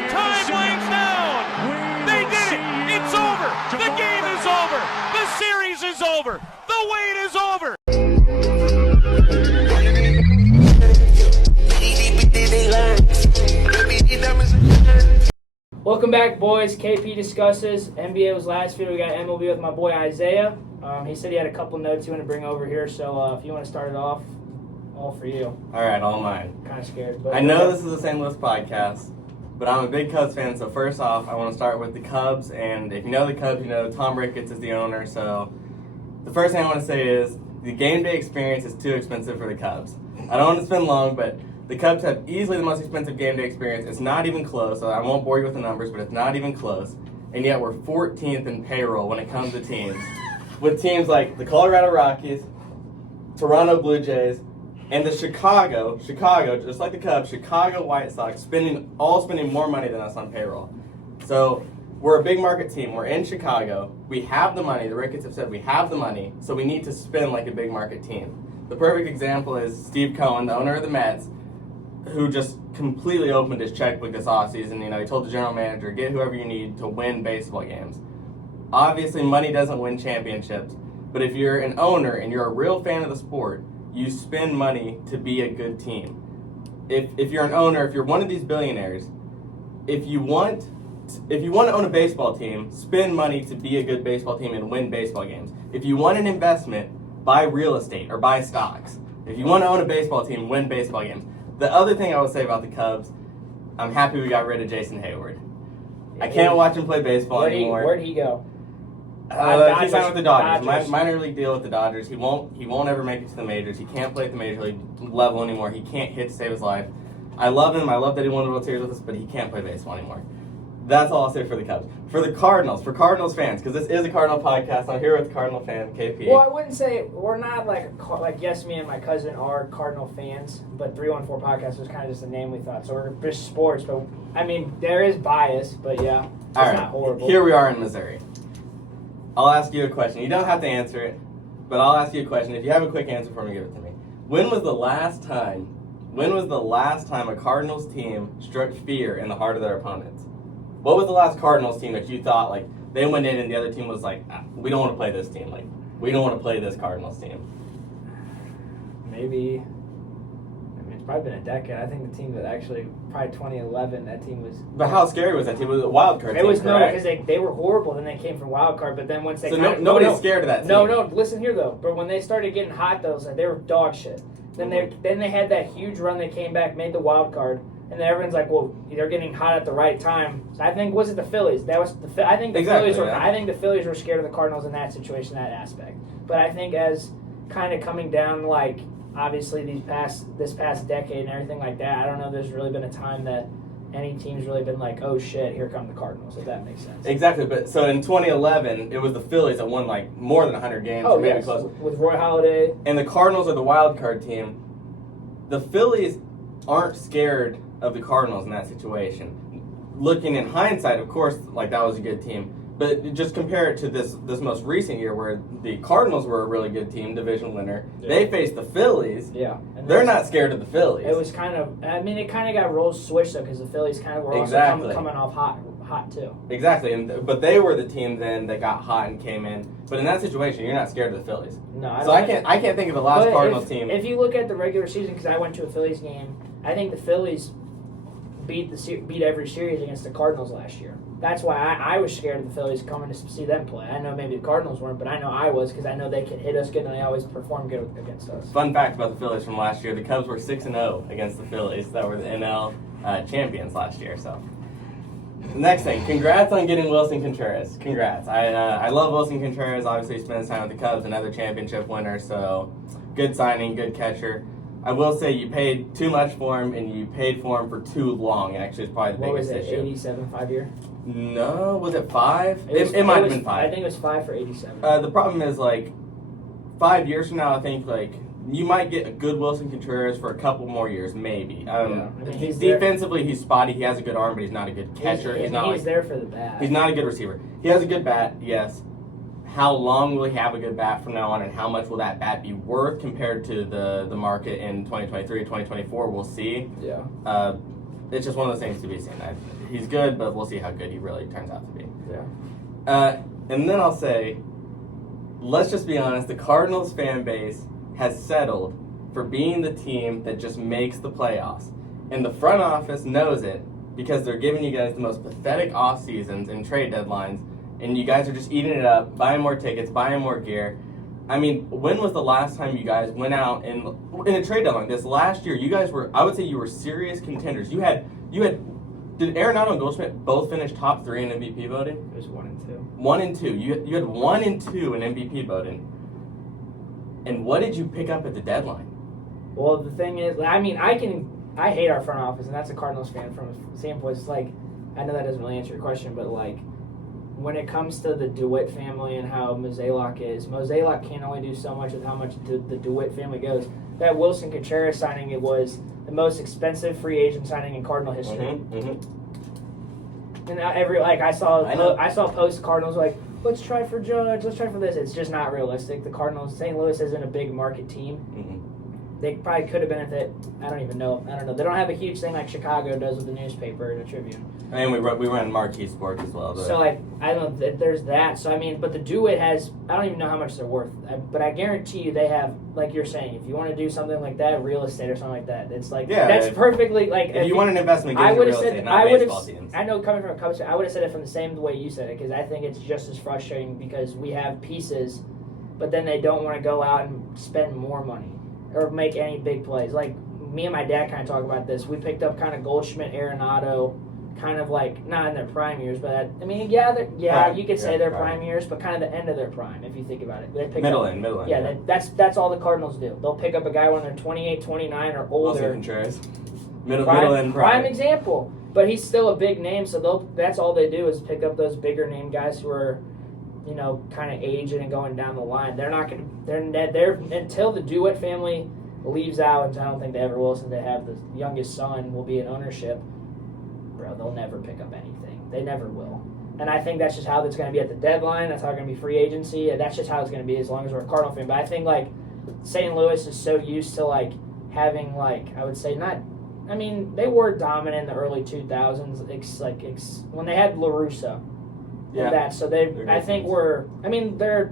The time winds down. They did it. It's over. The game is over. The series is over. The wait is over. Welcome back, boys. KP discusses. NBA was last video. We got MLB with my boy Isaiah. He said he had a couple notes he wanted to bring over here, so if you want to start it off, all for you. All right, all mine. Kind of scared. But I know this is a St. Louis podcast, but I'm a big Cubs fan, so first off, I want to start with the Cubs. And if you know the Cubs, you know Tom Ricketts is the owner, so the first thing I want to say is the game day experience is too expensive for the Cubs. I don't want to spend long, but the Cubs have easily the most expensive game day experience. It's not even close. So I won't bore you with the numbers, but it's not even close. And yet we're 14th in payroll when it comes to teams. With teams like the Colorado Rockies, Toronto Blue Jays, and the Chicago, just like the Cubs, Chicago White Sox spending more money than us on payroll. So we're a big market team. We're in Chicago. We have the money. The Ricketts have said we have the money, so we need to spend like a big market team. The perfect example is Steve Cohen, the owner of the Mets, who just completely opened his checkbook this offseason. You know, he told the general manager, get whoever you need to win baseball games. Obviously, money doesn't win championships, but if you're an owner and you're a real fan of the sport, you spend money to be a good team. If you're an owner, if you're one of these billionaires, if you want to own a baseball team, spend money to be a good baseball team and win baseball games. If you want an investment, buy real estate or buy stocks. If you want to own a baseball team, win baseball games. The other thing I would say about the Cubs, I'm happy we got rid of Jason Hayward. I can't watch him play baseball anymore. Where'd he go? He signed with the Dodgers. Minor league deal with the Dodgers. He won't ever make it to the majors. He can't play at the major league level anymore. He can't hit to save his life. I love him. I love that he won the World Series with us, but he can't play baseball anymore. That's all I'll say for the Cubs. For the Cardinals, for Cardinals fans, because this is a Cardinal podcast, I'm here with Cardinal fan KP. Well, I wouldn't say we're not like yes, me and my cousin are Cardinal fans, but 314 podcast was kind of just a name we thought. So we're just sports, but I mean there is bias, but yeah, it's not horrible. Here we are in Missouri. I'll ask you a question. You don't have to answer it, but I'll ask you a question. If you have a quick answer for me, give it to me. When was the last time a Cardinals team struck fear in the heart of their opponents? What was the last Cardinals team that you thought, like, they went in and the other team was like, we don't want to play this team. Like, we don't want to play this Cardinals team? Maybe. I mean, it's probably been a decade. I think the team that actually, probably 2011, that team was... But how scary was that team? Was it a wild card team, correct? No, because they were horrible. Then they came from wild card, but then once they... So nobody's scared of that team? No, listen here, though. But when they started getting hot, though, they were dog shit. Then they had that huge run. They came back, made the wild card. And then everyone's like, "Well, they're getting hot at the right time." So I think was it the Phillies? I think the Phillies were. Yeah. I think the Phillies were scared of the Cardinals in that situation, that aspect. But I think as kind of coming down, like obviously this past decade and everything like that, I don't know. There's really been a time that any team's really been like, "Oh shit, here come the Cardinals." If that makes sense. Exactly. But so in 2011, it was the Phillies that won like more than 100 games. Oh yes, close. With Roy Halladay. And the Cardinals are the wild card team. The Phillies aren't scared of the Cardinals in that situation. Looking in hindsight, of course, like that was a good team. But just compare it to this most recent year where the Cardinals were a really good team, division winner. Yeah. They faced the Phillies. Yeah. And they're not scared of the Phillies. It was kind of, I mean, it kind of got roles switched though because the Phillies kind of were also coming off hot too. Exactly. But they were the team then that got hot and came in. But in that situation, you're not scared of the Phillies. No, I can't think of the last Cardinals team. If you look at the regular season, because I went to a Phillies game, I think the Phillies beat every series against the Cardinals last year. That's why I was scared of the Phillies coming to see them play. I know maybe the Cardinals weren't, but I know I was because I know they could hit us good and they always perform good against us. Fun fact about the Phillies from last year: the Cubs were 6-0 against the Phillies that were the NL champions last year. So, next thing, congrats on getting Wilson Contreras. Congrats! I love Wilson Contreras. Obviously, he spent his time with the Cubs, another championship winner. So, good signing, good catcher. I will say you paid too much for him, and you paid for him for too long. Actually, it's probably the biggest issue. 87 5-year? No, was it 5? It might have been 5. I think it was 5 for 87. The problem is, like, 5 years from now, I think, like, you might get a good Wilson Contreras for a couple more years, maybe. Defensively, he's spotty. He has a good arm, but he's not a good catcher. He's there for the bat. He's not a good receiver. He has a good bat, yes. How long will he have a good bat from now on, and how much will that bat be worth compared to the market in 2023 or 2024? We'll see. Yeah. it's just one of those things to be seen. He's good, but we'll see how good he really turns out to be. Yeah. And then I'll say, let's just be honest, the Cardinals fan base has settled for being the team that just makes the playoffs. And the front office knows it because they're giving you guys the most pathetic off seasons and trade deadlines, and you guys are just eating it up, buying more tickets, buying more gear. I mean, when was the last time you guys went out in a trade deadline? This last year, you guys were, I would say you were serious contenders. Did Arenado and Goldschmidt both finish top 3 in MVP voting? It was 1 and 2. 1 and 2. You had 1 and 2 in MVP voting. And what did you pick up at the deadline? Well, the thing is, I mean, I hate our front office, and that's a Cardinals fan from the same place. Like, I know that doesn't really answer your question, but like, when it comes to the DeWitt family and how Mozeliak is, Mozeliak can only do so much with how much the DeWitt family goes. That Wilson Contreras signing, it was the most expensive free agent signing in Cardinal history. And I saw post Cardinals like, let's try for Judge, let's try for this. It's just not realistic. The Cardinals, St. Louis isn't a big market team. They probably could have been if it. I don't know. They don't have a huge thing like Chicago does with the newspaper and the Tribune. And we run marquee sports as well. So like, I don't know. There's that. So I mean, but the DeWitt has. I don't even know how much they're worth. But I guarantee you, they have. Like you're saying, if you want to do something like that, real estate or something like that, it's like that's perfectly like. If you want an investment, get into real estate, not baseball teams. I know coming from a Cubs fan, I would have said it from the same way you said it because I think it's just as frustrating because we have pieces, but then they don't want to go out and spend more money or make any big plays. Like, me and my dad kind of talk about this. We picked up kind of Goldschmidt, Arenado, kind of like, not in their prime years, but, I mean, you could say their prime years, but kind of the end of their prime, if you think about it. They pick middle end. Yeah, that's all the Cardinals do. They'll pick up a guy when they're 28, 29, or older. Wilson Contreras. Middle end prime. Prime example. But he's still a big name, so that's all they do is pick up those bigger name guys who are, you know, kind of aging and going down the line. They're not going to. They're until the DeWitt family leaves out, and I don't think they ever will. Since they have the youngest son will be in ownership, bro, they'll never pick up anything. They never will. And I think that's just how it's going to be at the deadline. That's how it's going to be free agency. And that's just how it's going to be as long as we're a Cardinal fan. But I think like St. Louis is so used to like having like I would say not. I mean, they were dominant in the early 2000s, when they had La Russa. So I think they're,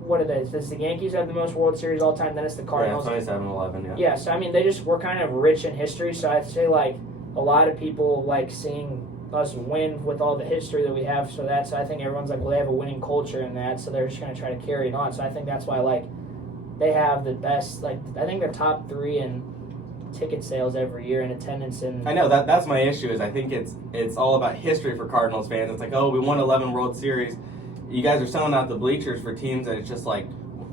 what are they? Does the Yankees have the most World Series all time? Then it's the Cardinals. Yeah, 27-11, yeah. Yeah, so I mean, they just were kind of rich in history. So I'd say like a lot of people like seeing us win with all the history that we have. So I think everyone's like, well, they have a winning culture in that. So they're just going to try to carry it on. So I think that's why like they have the best. Like I think they're top 3 in ticket sales every year and attendance. And I know that's my issue. Is I think it's all about history for Cardinals fans. It's like, oh, we won 11 World Series. You guys are selling out the bleachers for teams that it's just like,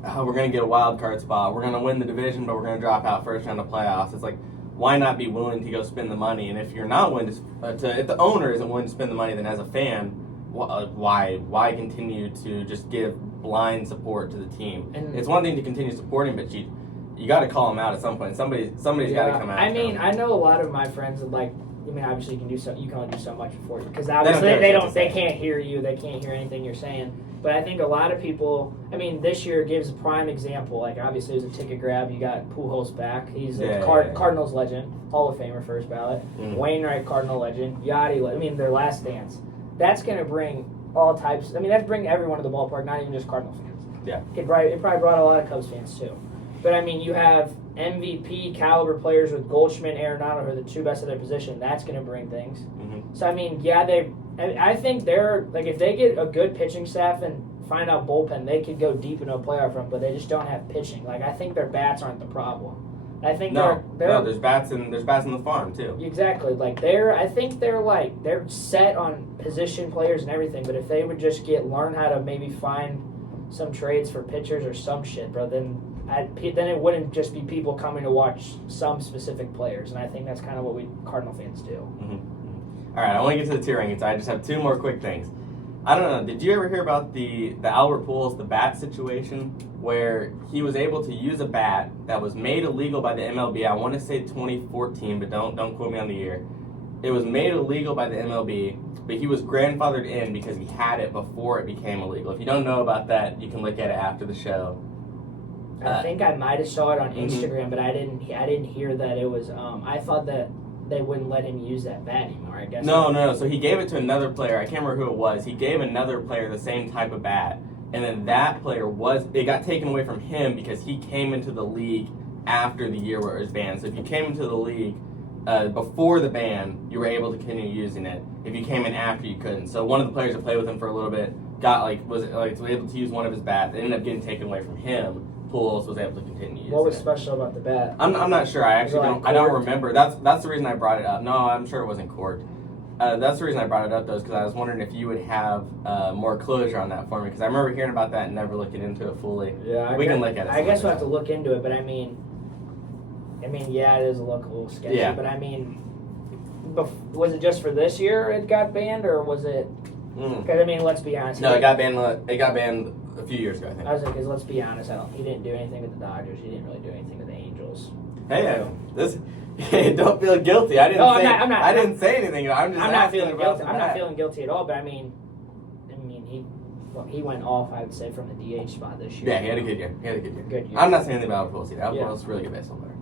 oh, we're going to get a wild card spot. We're going to win the division, but we're going to drop out first round of playoffs. It's like, why not be willing to go spend the money? And if you're not willing if the owner isn't willing to spend the money, then as a fan, why continue to just give blind support to the team? And it's one thing to continue supporting, but you got to call them out at some point. Somebody's got to come out. I mean, I know a lot of my friends that like. I mean, obviously you can only do so much before you because obviously they can't hear you. They can't hear anything you're saying. But I think a lot of people. I mean, this year gives a prime example. Like obviously it was a ticket grab. You got Pujols back. He's a Cardinals legend, Hall of Famer, first ballot. Wainwright, Cardinal legend. Yachty. I mean, their last dance. That's gonna bring all types. I mean, that's bringing everyone to the ballpark, not even just Cardinal fans. Yeah. It probably brought a lot of Cubs fans too. But I mean, you have MVP caliber players with Goldschmidt, Arenado, who are the 2 best of their position. That's going to bring things. So I mean, I think they're like if they get a good pitching staff and find out bullpen, they could go deep into a playoff run. But they just don't have pitching. Like I think their bats aren't the problem. I think there's bats in the farm too. Exactly. Like I think they're set on position players and everything. But if they would just learn how to maybe find some trades for pitchers or some shit, bro, then it wouldn't just be people coming to watch some specific players, and I think that's kind of what we Cardinal fans do. All right, I want to get to the tier rankings. I just have 2 more quick things. I don't know, did you ever hear about the Albert Pujols, the bat situation, where he was able to use a bat that was made illegal by the MLB? I want to say 2014, but don't quote me on the year. It was made illegal by the MLB, but he was grandfathered in because he had it before it became illegal. If you don't know about that, you can look at it after the show. I think I might have saw it on Instagram, but I didn't hear that it was. I thought that they wouldn't let him use that bat anymore, I guess. No. So he gave it to another player. I can't remember who it was. He gave another player the same type of bat. And then that player it got taken away from him because he came into the league after the year where it was banned. So if you came into the league before the ban, you were able to continue using it. If you came in after, you couldn't. So one of the players that played with him for a little bit was able to use one of his bats. It ended up getting taken away from him. Pools was able to continue using it. What was special about the bat? I'm not sure. I actually like don't. I don't remember. That's the reason I brought it up. No, I'm sure it wasn't corked. That's the reason I brought it up, though, is because I was wondering if you would have more closure on that for me, because I remember hearing about that and never looking into it fully. Yeah, we can look at it. I guess we'll have to look into it, but I mean, yeah, it does look a little sketchy. Yeah. But I mean, was it just for this year it got banned, or was it? Because I mean, let's be honest. No, it got banned. It got banned a few years ago, I think. I was like, because let's be honest, he didn't do anything with the Dodgers. He didn't really do anything with the Angels. Hey, don't feel guilty. I didn't say anything. I'm not feeling guilty. I'm not feeling guilty at all. But I mean, he went off, I would say, from the DH spot this year. Yeah, he had a good year. Good year. I'm not saying anything about Alfonso. Alfonso's a really good baseball player.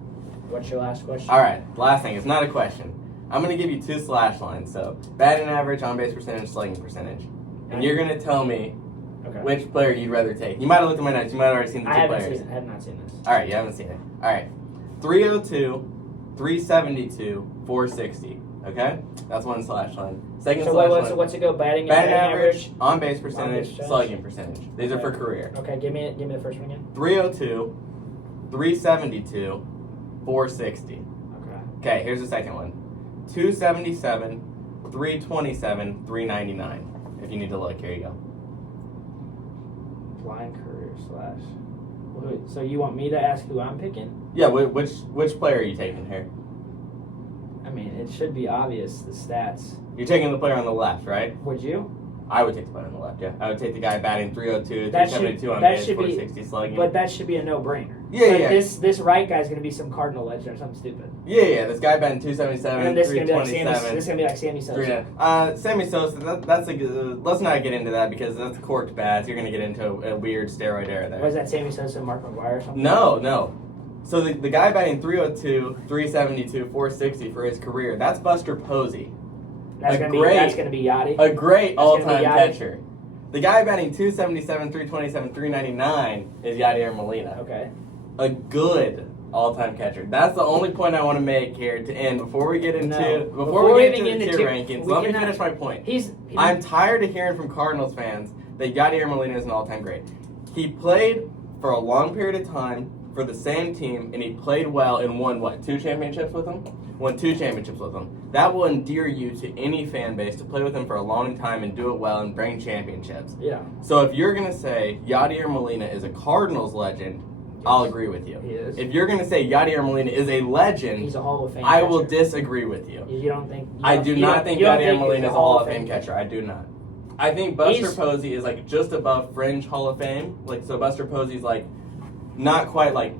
What's your last question? All right, last thing. It's not a question. I'm going to give you 2 slash lines. So batting average, on base percentage, slugging percentage, and you're going to tell me which player you'd rather take. You might have looked at my notes. You might have already seen the 2 players. I have not seen this. All right, you haven't seen it. All right, 302, 372, 460. Okay, that's 1 slash line. Second slash line. So what's it go? Batting average, on base percentage, slugging percentage. These are for career. Okay, give me the first one again. 302, 372, 460. Okay, here's the second one. 277, 327, 399. If you need to look, here you go. Blind career slash. So you want me to ask who I'm picking? Yeah, which player are you taking here? I mean, it should be obvious, the stats. You're taking the player on the left, right? Would you? I would take the player on the left, yeah. I would take the guy batting 302, 372 on base, 460 slugging. But that should be a no-brainer. Yeah. This right guy's going to be some Cardinal legend or something stupid. Yeah. This guy batting 277, and this 327. This is going to be like Sammy Sosa. Sammy Sosa, that's a good... Let's not get into that because that's corked bats. You're going to get into a weird steroid era there. Was that Sammy Sosa and Mark McGwire or something? No. So the guy batting 302, 372, 460 for his career, that's Buster Posey. That's going to be Yachty. A great all-time catcher. The guy batting 277, 327, 399 is Yadier Molina. Okay. A good all-time catcher. That's the only point I want to make here to end before we get into the tier rankings. Let me finish my point. I'm tired of hearing from Cardinals fans that Yadier Molina is an all-time great. He played for a long period of time for the same team, and he played well and won, 2 championships with them? Won 2 championships with them. That will endear you to any fan base to play with him for a long time and do it well and bring championships. Yeah. So if you're going to say Yadier Molina is a Cardinals legend, I'll agree with you. He is. If you're going to say Yadier Molina is a legend, he's a Hall of Fame I catcher. will disagree with you. You don't think... I do not think Yadier Molina is a Hall of Fame catcher. I do not. I think Buster Posey is like just above fringe Hall of Fame. So Buster Posey's like not quite like,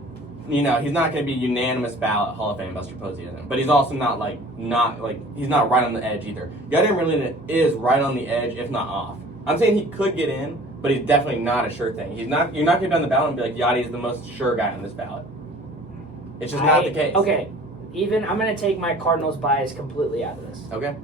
he's not going to be unanimous ballot Hall of Fame. Buster Posey isn't, but he's also not he's not right on the edge either. Yadier Molina is right on the edge, if not off. I'm saying he could get in, but he's definitely not a sure thing. You're not going to be on the ballot and be like, Yachty is the most sure guy on this ballot. It's just not the case. Okay, I'm going to take my Cardinals bias completely out of this. Okay.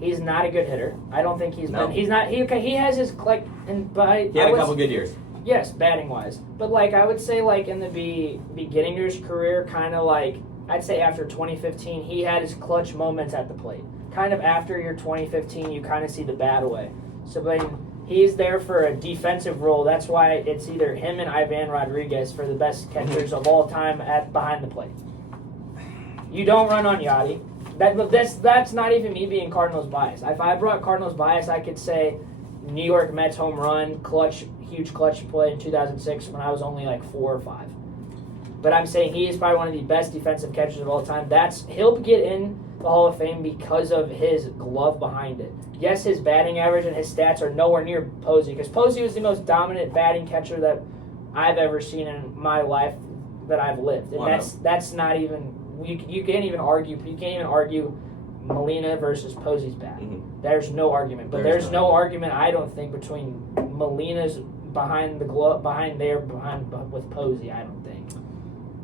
He's not a good hitter. I don't think he's been. He's not. He has his He had a couple good years. Yes, batting wise, but I would say in the beginning of his career, kind of I'd say after 2015, he had his clutch moments at the plate. Kind of after your 2015, you kind of see the bat away. So when he's there for a defensive role, that's why it's either him and Ivan Rodriguez for the best catchers of all time behind the plate. You don't run on Yachty. That's not even me being Cardinals bias. If I brought Cardinals bias, I could say New York Mets home run, huge clutch play in 2006 when I was only 4 or 5. But I'm saying he is probably one of the best defensive catchers of all time. He'll get in the Hall of Fame because of his glove behind it. Yes, his batting average and his stats are nowhere near Posey, because Posey was the most dominant batting catcher that I've ever seen in my life that I've lived. And that's not even... You can't even argue Molina versus Posey's bat. Mm-hmm. There's no argument. But there's no argument, I don't think, between Molina's behind with Posey, I don't think.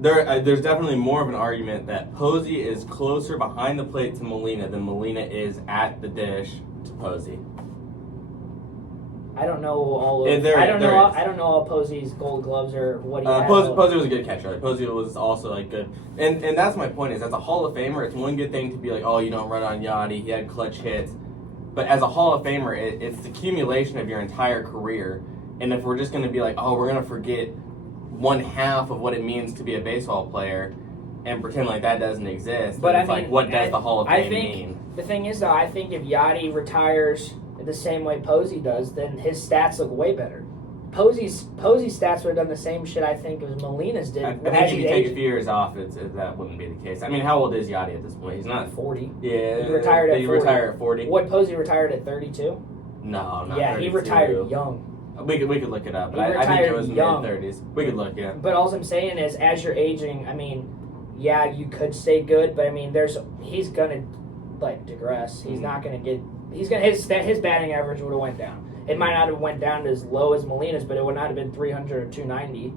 There's definitely more of an argument that Posey is closer behind the plate to Molina than Molina is at the dish to Posey. I don't know all of. I don't know all Posey's Gold Gloves or what he had. Posey was a good catcher. Like, Posey was also like good, and that's my point. Is as a Hall of Famer, it's one good thing to be like, oh, you don't run on Yachty. He had clutch hits, but as a Hall of Famer, it's the accumulation of your entire career. And if we're just going to be like, oh, we're going to forget one half of what it means to be a baseball player, and pretend like that doesn't exist, but it's like, what does the Hall of Fame mean? The thing is, though, I think if Yachty retires the same way Posey does, then his stats look way better. Posey's stats would have done the same shit, I think, as Molina's did. I think if you take a few years off, that wouldn't be the case. I mean, how old is Yachty at this point? He's not 40. Yeah, he retired at 40. Retire at 40. What, Posey retired at 32? No, not yeah, 32. He retired young. We could look it up, but I think it was young. mid-30s. We could look, yeah. But all I'm saying is, as you're aging, I mean, yeah, you could stay good, but I mean, he's gonna digress. He's not gonna get. His batting average would have went down. It might not have went down to as low as Molina's, but it would not have been 300 or 290.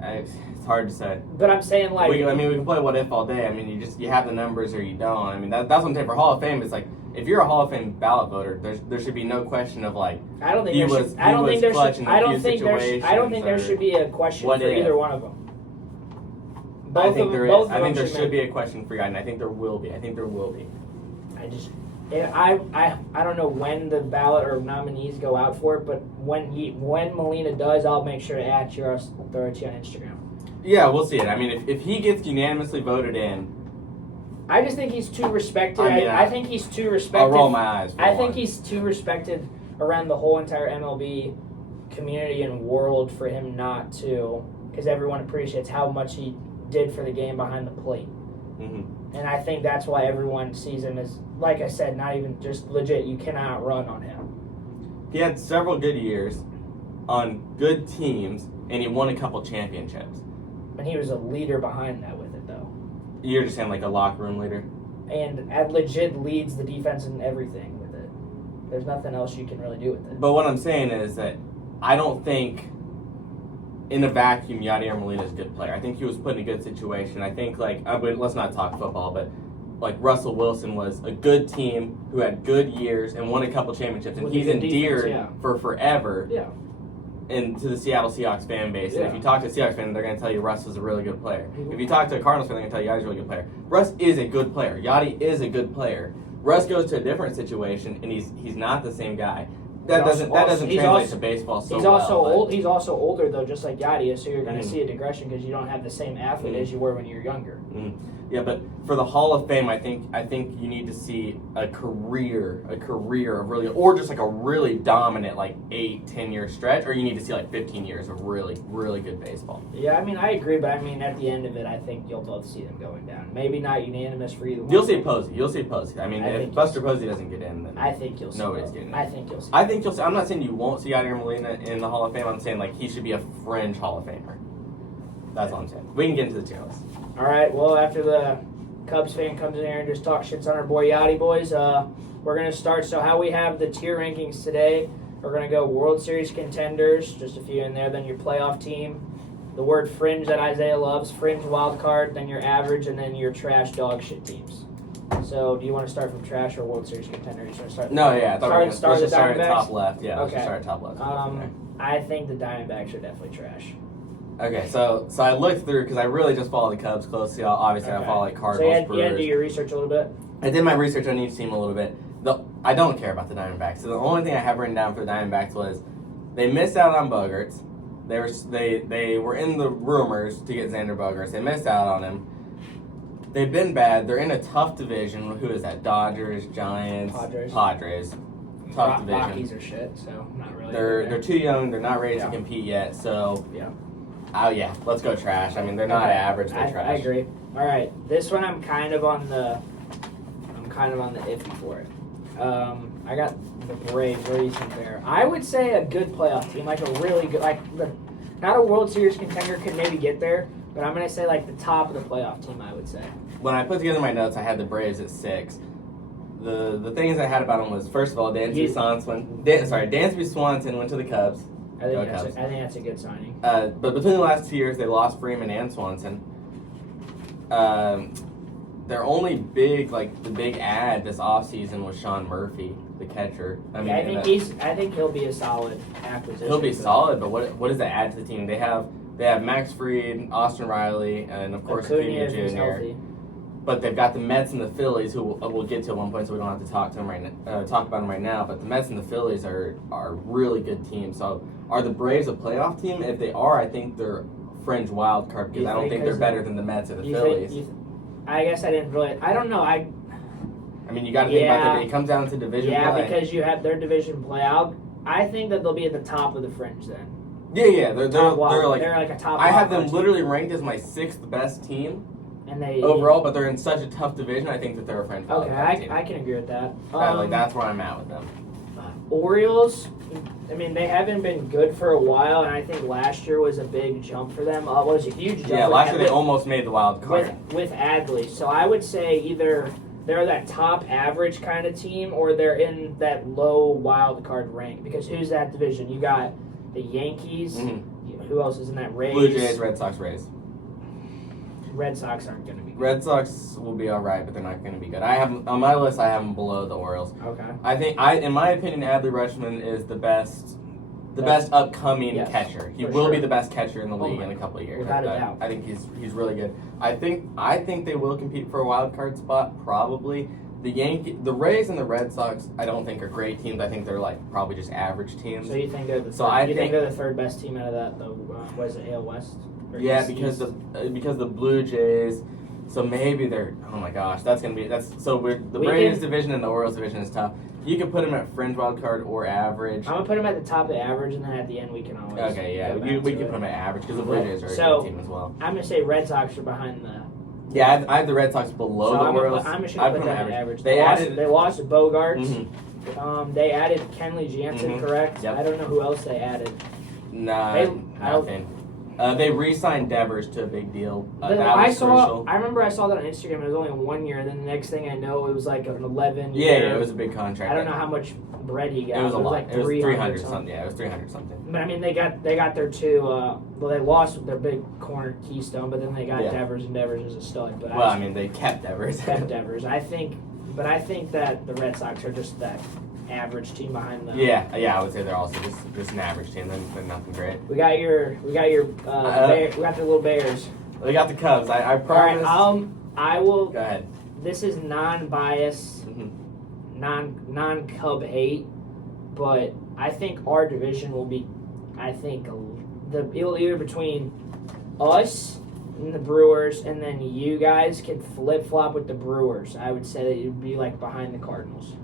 It's hard to say. But I'm saying we can play what if all day. I mean, you have the numbers or you don't. I mean, that's what I'm saying for Hall of Fame. It's like, if you're a Hall of Fame ballot voter, there should be no question of I don't think there should be a question for either one of them. I think there is. I think there should be a question for you, and I think there will be. I don't know when the ballot or nominees go out for it, but when Molina does, I'll make sure to add you or throw it to you on Instagram. Yeah, we'll see it. I mean, if he gets unanimously voted in, I just think he's too respected. I think he's too respected. I'll roll my eyes. I think he's too respected around the whole entire MLB community and world for him not to, because everyone appreciates how much he did for the game behind the plate. Mm-hmm. And I think that's why everyone sees him as, like I said, not even just legit. You cannot run on him. He had several good years on good teams, and he won a couple championships. And he was a leader behind that with it, though. You're just saying like a locker room leader? And legit leads the defense and everything with it. There's nothing else you can really do with it. But what I'm saying is that I don't think in a vacuum Yadier Molina is a good player. I think he was put in a good situation. I think let's not talk football, but like Russell Wilson was a good team who had good years and won a couple championships, and he's endeared for forever. Yeah. To the Seattle Seahawks fan base. And if you talk to a Seahawks fan, they're going to tell you Russ is a really good player. If you talk to a Cardinals fan, they're going to tell you Yadi's a really good player. Russ is a good player. Yadi is a good player. Russ goes to a different situation, and he's not the same guy. That doesn't translate to baseball so well. He's also older, though, just like Yadi is, so you're going to see a digression because you don't have the same athlete as you were when you were younger. Yeah, but for the Hall of Fame, I think you need to see a career of really, or just like a really dominant 8-10 year stretch, or you need to see 15 years of really, really good baseball. Yeah, I mean, I agree, but I mean, at the end of it, I think you'll both see them going down. Maybe not unanimous for either one. You'll see Posey. I mean, if Buster Posey doesn't get in, then I think you'll see. Nobody's getting in. I think you'll see. I'm not saying you won't see Yadier Molina in the Hall of Fame. I'm saying he should be a fringe Hall of Famer. That's all I'm saying. We can get into the tier list. All right. Well, after the Cubs fan comes in here and just talks shits on our boy Yachty, boys, we're going to start. So how we have the tier rankings today, we're going to go World Series contenders, just a few in there, then your playoff team, the word fringe that Isaiah loves, fringe wild card, then your average, and then your trash dog shit teams. So do you want to start from trash or World Series contender? You just want to start? No, yeah. Let's start at top left. Yeah, okay. Let's start at top left. I think the Diamondbacks are definitely trash. Okay, so I looked through because I really just follow the Cubs closely. Obviously, I follow Cardinals. So you had to do your research a little bit? I did my research on each team a little bit. I don't care about the Diamondbacks. So the only thing I have written down for the Diamondbacks was they missed out on Bogaerts. They were in the rumors to get Xander Bogaerts. They missed out on him. They've been bad. They're in a tough division. Who is that? Dodgers, Giants, Padres. Tough division. Rockies are shit, so not really. They're too young. They're not ready to compete yet. So yeah. Oh yeah, let's go trash. I mean, they're not average. They're trash. I agree. All right, this one I'm kind of on the iffy for it. I got the Braves. Where do you think there? I would say a good playoff team, like a really good, not a World Series contender could maybe get there, but I'm gonna say the top of the playoff team. I would say. When I put together my notes, I had the Braves at 6. The things I had about them was, first of all, Dansby Swanson went to the Cubs. I think Go Cubs. that's a good signing. But between the last 2 years, they lost Freeman and Swanson. Their only the big ad this offseason was Sean Murphy, the catcher. I think he'll be a solid acquisition. He'll be solid, but what does that add to the team? They have Max Fried, Austin Riley, and of course Acuna Jr. But they've got the Mets and the Phillies, who we'll get to at one point, so we don't have to talk about them right now. But the Mets and the Phillies are really good teams. So are the Braves a playoff team? If they are, I think they're fringe wild card because I don't think they're better than the Mets or the Phillies. I guess I didn't really. I don't know. I mean, you got to think about that. It comes down to division play. Yeah, because you have their division play out. I think that they'll be at the top of the fringe then. Yeah. They're like a top. I have them literally ranked as my 6th best team. And they overall, but they're in such a tough division. I think that they're a fringe wild card team. I can agree with that. That's where I'm at with them. Orioles. I mean, they haven't been good for a while, and I think last year was a big jump for them. It was a huge jump. Yeah, last year they almost made the wild card. With Adley. So I would say either they're that top average kind of team or they're in that low wild card rank. Because who's that division? You got the Yankees. Mm-hmm. Who else is in that? Rays. Blue Jays, Red Sox, Rays. Red Sox aren't going to be good. Red Sox will be all right, but they're not going to be good. I have on my list. I have them below the Orioles. Okay. I think in my opinion, Adley Rutschman is the best upcoming catcher. He will be the best catcher in the league in a couple of years. Without a doubt. I think he's really good. I think they will compete for a wild card spot probably. The Rays and the Red Sox, I don't think are great teams. I think they're probably just average teams. So you think they're the third best team out of that? What is it, AL West? Yeah, because the Blue Jays. So maybe they're. Oh my gosh, the Braves division and the Orioles division is tough. You can put them at fringe wild card or average. I'm gonna put them at the top of the average, and then at the end we can always. Okay, yeah, we can put them at average because the Blue Jays are a good team as well. I'm gonna say Red Sox are behind the. Yeah, I have the Red Sox below the Orioles. I'm just gonna put them at average. They lost Bogarts. Mm-hmm. They added Kenley Jansen, correct? Yep. I don't know who else they added. Nothing. They re-signed Devers to a big deal. I remember I saw that on Instagram. It was only 1 year, and then the next thing I know, it was like an 11 year. Yeah, it was a big contract. I don't know how much bread he got. It was a lot. Like it was 300 something. Yeah, it was 300 something. But I mean, they got their two. They lost their big corner keystone, but then they got Devers, and Devers is a stud. But they kept Devers. I think that the Red Sox are just that average team behind them. Yeah, I would say they're also just an average team. They're nothing great. We got the little Bears. They got the Cubs. I promise. All right, I will. Go ahead. This is non-bias, non-Cub hate, but I think our division will be. I think it'll either between us and the Brewers, and then you guys can flip-flop with the Brewers. I would say that you'd be behind the Cardinals.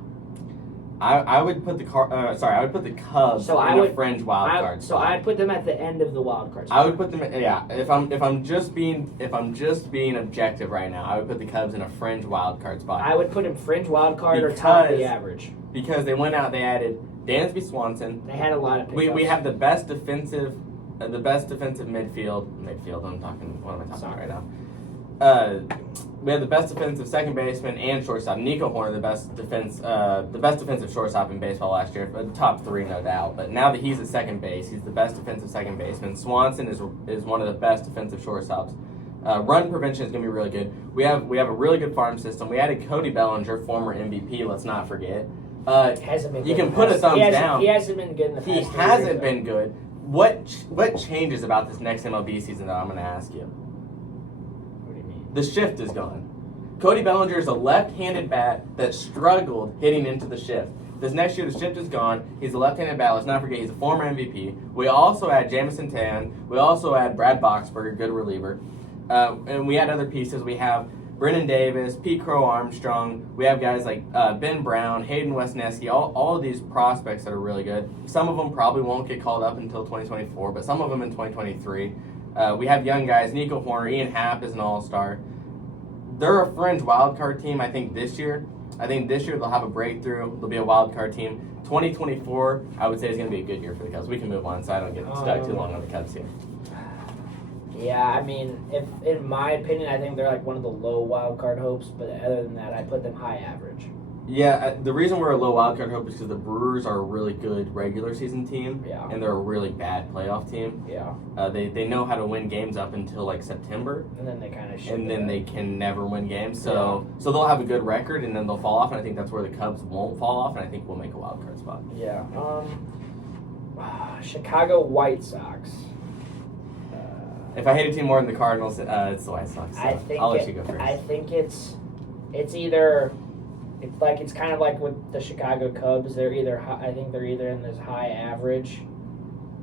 I would put the Cubs in the fringe wild card. So I'd put them at the end of the wild card spot. I would put them if I'm just being objective right now, I would put the Cubs in a fringe wild card spot. I would put them fringe wild card or top of the average. Because they went out, they added Dansby Swanson. They had a lot of pickups. We have the best defensive midfield. What am I talking about right now? We have the best defensive second baseman and shortstop. Nico Horner, the best defensive shortstop in baseball last year, top 3 no doubt. But now that he's at second base, he's the best defensive second baseman. Swanson is one of the best defensive shortstops. Run prevention is going to be really good. We have a really good farm system. We added Cody Bellinger, former MVP. Let's not forget. You can put a thumbs down. He hasn't been good in the past. He hasn't been good. What changes about this next MLB season that I'm going to ask you? The shift is gone. Cody Bellinger is a left-handed bat that struggled hitting into the shift. This next year, the shift is gone. He's a left-handed bat. Let's not forget, he's a former MVP. We also add Jamison Tan. We also add Brad Boxberger, good reliever. And we add other pieces. We have Brennan Davis, Pete Crow Armstrong. We have guys like Ben Brown, Hayden Wesneski, all of these prospects that are really good. Some of them probably won't get called up until 2024, but some of them in 2023. We have young guys, Nico Horner, Ian Happ is an all-star. They're a fringe wild card team, I think, this year. They'll have a breakthrough. They'll be a wild card team. 2024, I would say, is going to be a good year for the Cubs. We can move on so I don't get stuck too long on the Cubs here. Yeah, I mean, in my opinion, I think they're one of the low wild card hopes, but other than that, I put them high average. Yeah, the reason we're a low wildcard hope is because the Brewers are a really good regular season team, and they're a really bad playoff team. Yeah. They know how to win games up until like September, And then they kind of and then they can never win games. So they'll have a good record, and then they'll fall off. And I think that's where the Cubs won't fall off, and I think we'll make a wild card spot. Yeah. Chicago White Sox. If I hate a team more than the Cardinals, it's the White Sox. So I'll let you go first. I think it's either. It's kind of like with the Chicago Cubs. They're either I think they're either in this high average,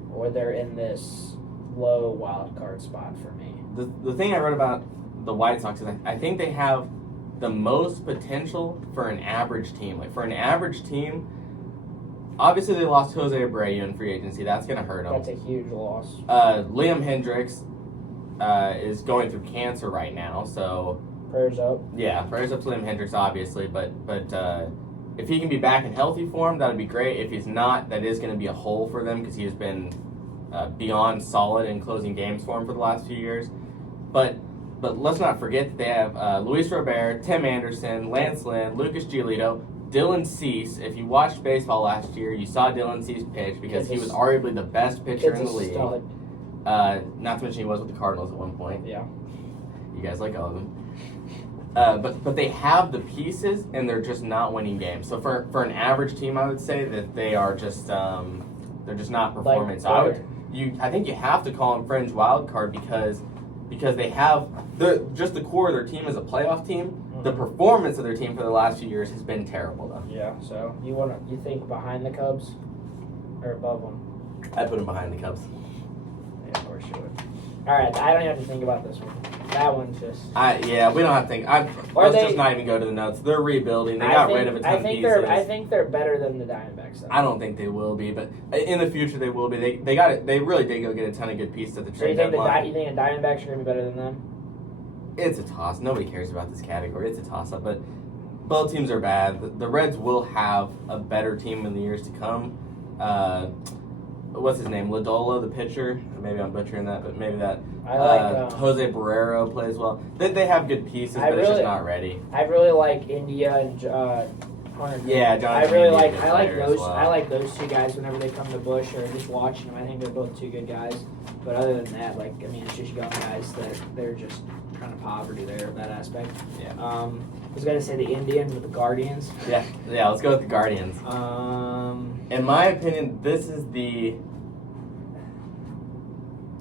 or they're in this low wild card spot for me. The thing I wrote about the White Sox is I think they have the most potential for an average team. Like for an average team, obviously they lost Jose Abreu in free agency. That's going to hurt them. That's a huge loss. Liam Hendricks is going through cancer right now, so. Prayers up. Yeah, prayers up to Liam Hendricks, obviously, but if he can be back in healthy form, that would be great. If he's not, that is going to be a hole for them because he has been beyond solid in closing games for him for the last few years. But let's not forget that they have Luis Robert, Tim Anderson, Lance Lynn, Lucas Giolito, Dylan Cease. If you watched baseball last year, you saw Dylan Cease pitch because he was arguably the best pitcher in the league. Not to mention he was with the Cardinals at one point. Yeah. You guys like all of them. But they have the pieces, and they're just not winning games. So for an average team, I would say that they are just they're just not performing. So I think you have to call them fringe wild card because they have just the core of their team as a playoff team. Mm-hmm. The performance of their team for the last few years has been terrible, though. Yeah. So you think behind the Cubs or above them? I'd put them behind the Cubs. Yeah, of course you would. All right, I don't even have to think about this one. That one's just. We don't have to think. Let's just not even go to the nuts. They're rebuilding. They got rid of a ton of pieces. I think they're better than the Diamondbacks. Though. I don't think they will be, but in the future they will be. They got it. They really did go get a ton of good pieces at the trade deadline. You think the Diamondbacks are going to be better than them? It's a toss. Nobody cares about this category. It's a toss-up, but both teams are bad. The Reds will have a better team in the years to come. What's his name? Ladola, the pitcher. Maybe I'm butchering that, but maybe that. I like Jose Barrero plays well. They have good pieces, but it's just not ready. I really like India and Hunter. Yeah, John. I like those. Well. I like those two guys whenever they come to Busch or just watching them. I think they're both two good guys. But other than that, it's just young guys that they're just kind of poverty there in that aspect. Yeah. I was gonna say the Indians with the Guardians. Yeah. Let's go with the Guardians. In my opinion, this is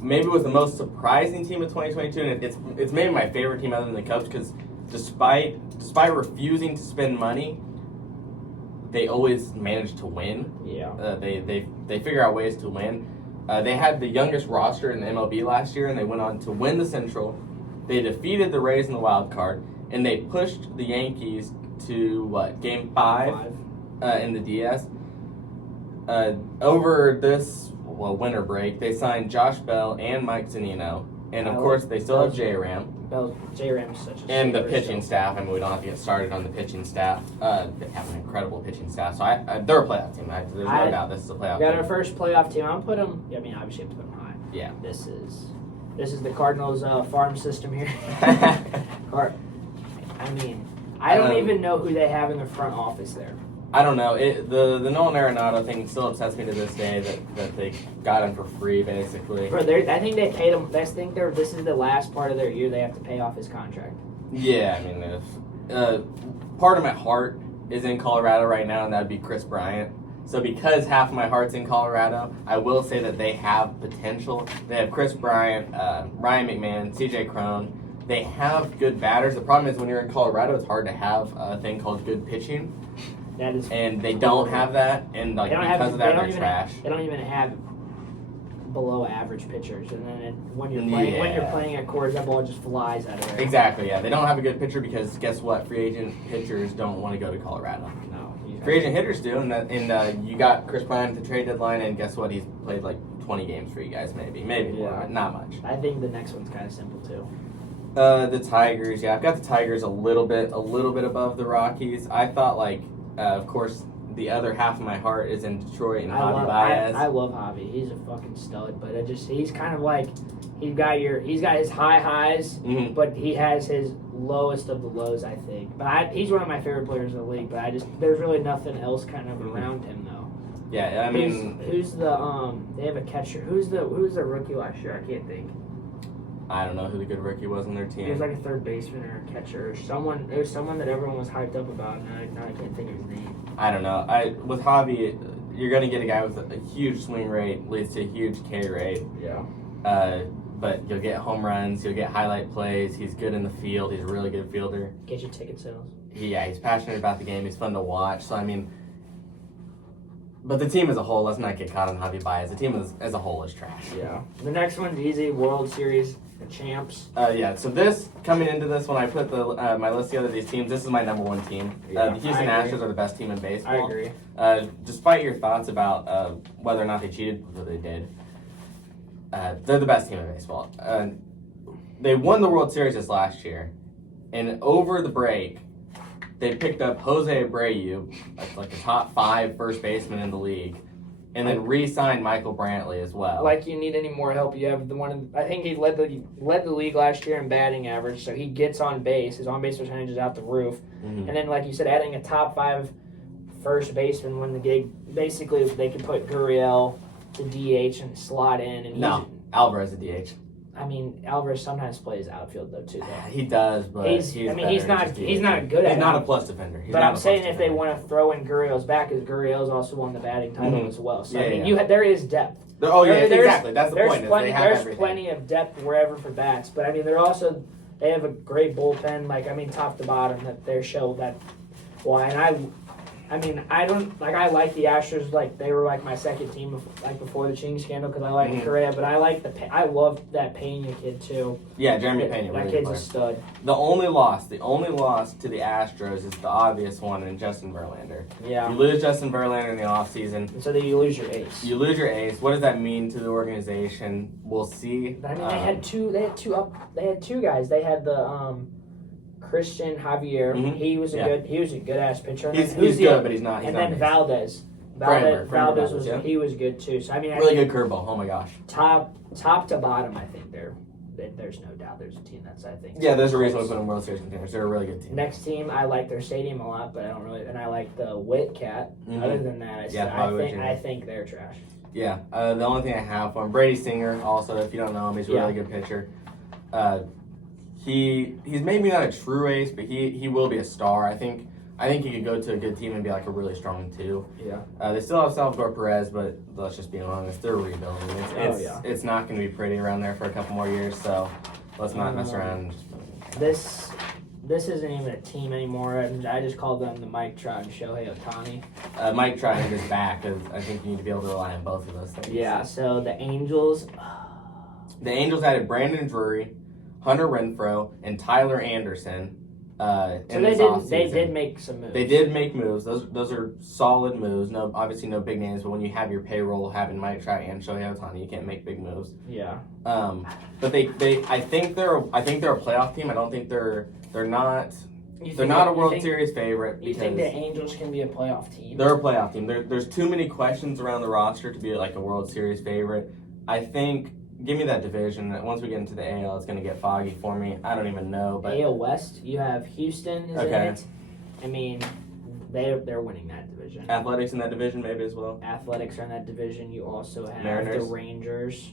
maybe was the most surprising team of 2022, and it's maybe my favorite team other than the Cubs because despite refusing to spend money, they always manage to win. Yeah. They figure out ways to win. They had the youngest roster in the MLB last year, and they went on to win the Central. They defeated the Rays in the wild card, and they pushed the Yankees to Game 5 in the DS. Over this winter break, they signed Josh Bell and Mike Zunino, and of course they still have J-Ram. J-Ram is such a and the pitching staff. We don't have to get started on the pitching staff. They have an incredible pitching staff, so they're a playoff team. There's no doubt this is a playoff team. Got our first playoff team. I'm put them. Obviously, I put them high. Yeah. This is the Cardinals' farm system here. I don't even know who they have in the front office there. I don't know. The Nolan Arenado thing still upsets me to this day that they got him for free, basically. Bro, I think they paid him. This is the last part of their year. They have to pay off his contract. Yeah, if part of my heart is in Colorado right now, and that'd be Chris Bryant. So because half of my heart's in Colorado, I will say that they have potential. They have Chris Bryant, Ryan McMahon, CJ Cron. They have good batters. The problem is when you're in Colorado, it's hard to have a thing called good pitching. And they don't have that, and because of that, they're trash. They don't even have below average pitchers, and then when you're playing at Coors, that ball just flies out of there. Exactly, yeah. They don't have a good pitcher because guess what? Free agent pitchers don't want to go to Colorado. No. Free agent hitters do, and you got Chris Bryant at the trade deadline, and guess what? He's played 20 games for you guys, maybe more, but not much. I think the next one's kind of simple too. The Tigers, I've got the Tigers a little bit above the Rockies. I thought of course, the other half of my heart is in Detroit and Javi Baez. I love Javi. He's a fucking stud, but he's kind of like he's got his high highs, but he has his lowest of the lows, I think. But he's one of my favorite players in the league. But there's really nothing else kind of around him though. Yeah, I mean, who's the they have a catcher. Who's the rookie last year? I can't think. I don't know who the good rookie was on their team. He was like a third baseman or a catcher. It was someone that everyone was hyped up about, and now I can't think of his name. I don't know. With Javi, you're going to get a guy with a huge swing rate, leads to a huge K rate. Yeah. But you'll get home runs, you'll get highlight plays. He's good in the field. He's a really good fielder. Get you ticket sales. Yeah, he's passionate about the game. He's fun to watch. So, I mean, but the team as a whole, let's not get caught on Javi Baez. The team as a whole is trash. Yeah. The next one's easy. World Series champs. Yeah, so coming into this, when I put my list together, these teams, this is my number one team. Yeah, the Houston Astros are the best team in baseball. I agree. Despite your thoughts about whether or not they cheated, whether they did, they're the best team in baseball. They won the World Series this last year, and over the break, they picked up Jose Abreu, like the top 5 first baseman in the league, and then re-signed Michael Brantley as well. Like you need any more help? You have I think he led the league last year in batting average, so he gets on base. His on base percentage is out the roof, and then like you said, adding a top 5 first baseman when the gig. Basically, they can put Gurriel to DH and slot in. And Alvarez at DH. I mean, Alvarez sometimes plays outfield though too. He does, but he's not good at it. He's not a plus defender. But I'm saying if they want to throw in Gurriel's back, because Gurriel's also won the batting title as well. So there is depth. Exactly. That's the point. There's plenty of depth wherever for bats, but I mean they have a great bullpen. Like I mean, top to bottom that they show that. Why and I like the Astros. Like they were like my second team, like before the cheating scandal, because I like Correa, but I love that Pena kid too. Yeah, Jeremy Pena. That kid's a stud. The only loss to the Astros is the obvious one in Justin Verlander. Yeah. You lose Justin Verlander in the offseason. And so then you lose your ace. What does that mean to the organization? We'll see. I mean, they had two guys. They had the Christian Javier. He was a good ass pitcher. He's good, but he's not. And then Valdez. Valdez was good too. So I mean, really good curveball. Oh my gosh. Top to bottom, I think there's no doubt there's a team that's Yeah, there's a reason we put them World Series contenders. They're a really good team. Next team, I like their stadium a lot, but I don't really. And I like the Witt Cat. Other than that, I think they're trash. Yeah. The only thing I have for him, Brady Singer. Also, if you don't know him, he's a really good pitcher. He's maybe not a true ace, but he will be a star. I think he could go to a good team and be like a really strong 2. Yeah. They still have Salvador Perez, but let's just be honest, they're rebuilding. It's not going to be pretty around there for a couple more years, so let's not mess around. This isn't even a team anymore. I just call them the Mike Trout and Shohei Ohtani. Mike Trout is back, because I think you need to be able to rely on both of those things. Yeah, so the Angels. The Angels added Brandon Drury, Hunter Renfroe, and Tyler Anderson. So they did make some moves. They did make moves. Those are solid moves. Obviously no big names, but when you have your payroll having Mike Trout and Shohei Ohtani, you can't make big moves. Yeah. But I think they're a playoff team. I don't think they're not. They're not a World Series favorite. You think the Angels can be a playoff team? They're a playoff team. There's too many questions around the roster to be like a World Series favorite. I think. Give me that division. Once we get into the AL, it's going to get foggy for me. I don't even know. But AL West, you have Houston is in it. I mean, they're winning that division. Athletics in that division maybe as well. Athletics are in that division. You also have Mariners. the Rangers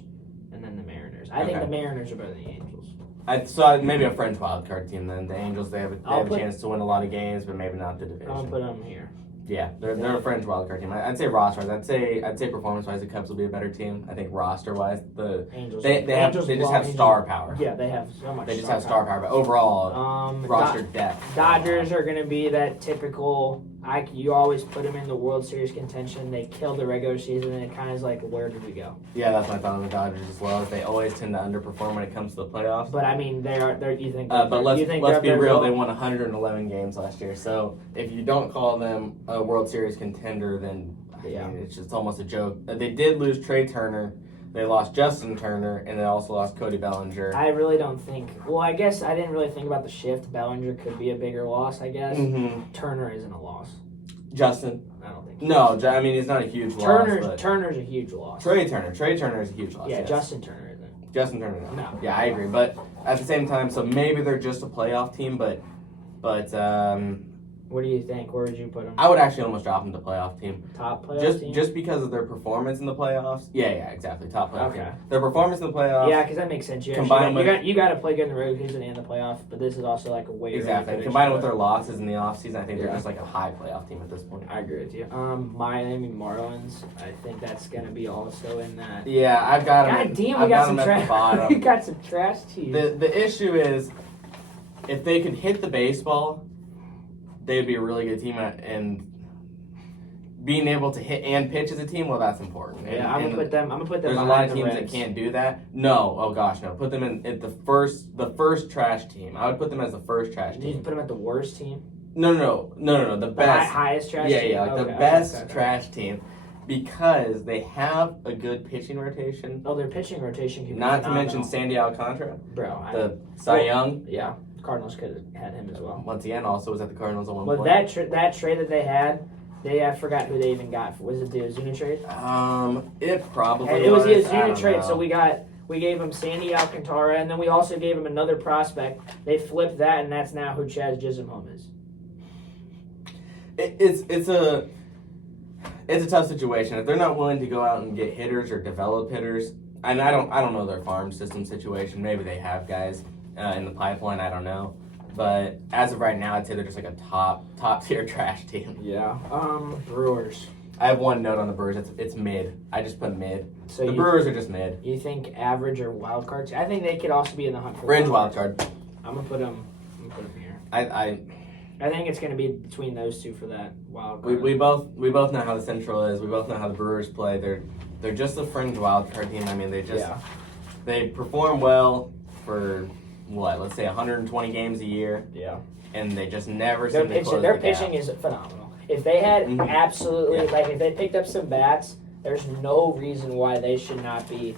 and then the Mariners. I think the Mariners are better than the Angels. Maybe a French wild card team then. The Angels, they have a chance to win a lot of games, but maybe not the division. I'll put them here. Yeah, they're a French wildcard team. I'd say roster-wise. I'd say performance-wise, the Cubs will be a better team. I think roster-wise, the Angels. They just have star power. Yeah, they have so much. They just have star power, but overall, roster depth. Dodgers are going to be that typical. You always put them in the World Series contention. They kill the regular season, and it kind of is like, where did we go? Yeah, that's my thought on the Dodgers as well. They always tend to underperform when it comes to the playoffs. But I mean, you think? But let's be real. They won 111 games last year. So if you don't call them a World Series contender, then I mean, it's just almost a joke. They did lose Trey Turner. They lost Justin Turner, and they also lost Cody Bellinger. I really don't think. Well, I guess I didn't really think about the shift. Bellinger could be a bigger loss, I guess. Mm-hmm. Turner isn't a loss. Justin. I don't think. No, I mean he's not a huge loss. Turner's a huge loss. Trey Turner is a huge loss. Yeah, yes. Justin Turner isn't. Justin Turner. No. Yeah, I agree. But at the same time, so maybe they're just a playoff team. But What do you think? Where would you put them? I would actually almost drop them to playoff team. Top playoff team? Just because of their performance in the playoffs. Yeah, exactly. Top playoff Okay. team. Their performance in the playoffs. Yeah, because that makes sense. You got to play good in the regular season and the playoffs, but this is also like a way Exactly. Combined with their losses in the offseason, I think they're just like a high playoff team at this point. I agree with you. Miami Marlins, I think that's going to be also in that. Yeah, I've got them. God damn, we got some trash. We got some trash teams. The issue is, if they could hit the baseball, they'd be a really good team, and being able to hit and pitch as a team, well, that's important. Yeah, I'm gonna put them. There's a lot of teams that can't do that. No, oh gosh, no. Put them in at the first trash team. I would put them as the first trash team. Did you put them at the worst team? No. The best, highest trash team. team. Yeah, like the best trash team, because they have a good pitching rotation. Oh, their pitching rotation could be Not phenomenal. to mention Sandy Alcantara, bro. Cy Young. Yeah. Cardinals could have had him as well. Once again, also was at the Cardinals at one But point. that trade that they had, I forgot who they even got. Was it the Ozuna trade? It probably And it was the I Ozuna don't trade. know. So we gave him Sandy Alcantara, and then we also gave him another prospect. They flipped that, and that's now who Chaz Chisholm is. It's a tough situation. If they're not willing to go out and get hitters or develop hitters, and I don't know their farm system situation. Maybe they have guys in the pipeline. I don't know. But as of right now, I'd say they're just like a top tier trash team. Yeah. Brewers. I have one note on the Brewers. It's mid. I just put mid. So the Brewers are just mid. You think average or wild cards? I think they could also be in the hunt for Fringe wild card. I'm gonna put them here. I think it's gonna be between those two for that wild card. we both know how the Central is. We both know how the Brewers play. They're just a fringe wild card team. I mean, they perform well for what, let's say 120 games a year. Yeah. And they just never seem to close their the gap. pitching is phenomenal. If they had absolutely if they picked up some bats, there's no reason why they should not be.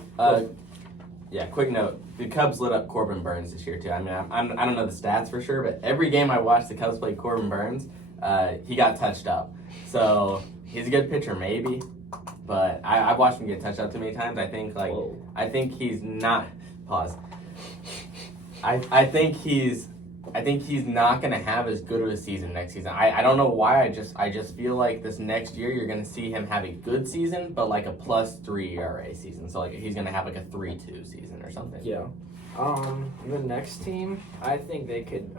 Quick note: the Cubs lit up Corbin Burns this year too. I mean, I don't know the stats for sure, but every game I watched the Cubs play Corbin Burns, he got touched up. So he's a good pitcher, maybe, but I've watched him get touched up too many times. I think he's not. Pause. I think he's not gonna have as good of a season next season. I don't know why. I just feel like this next year you're gonna see him have a good season, but like a +3 ERA season. So like he's gonna have like a 3.2 season or something. Yeah. The next team, I think they could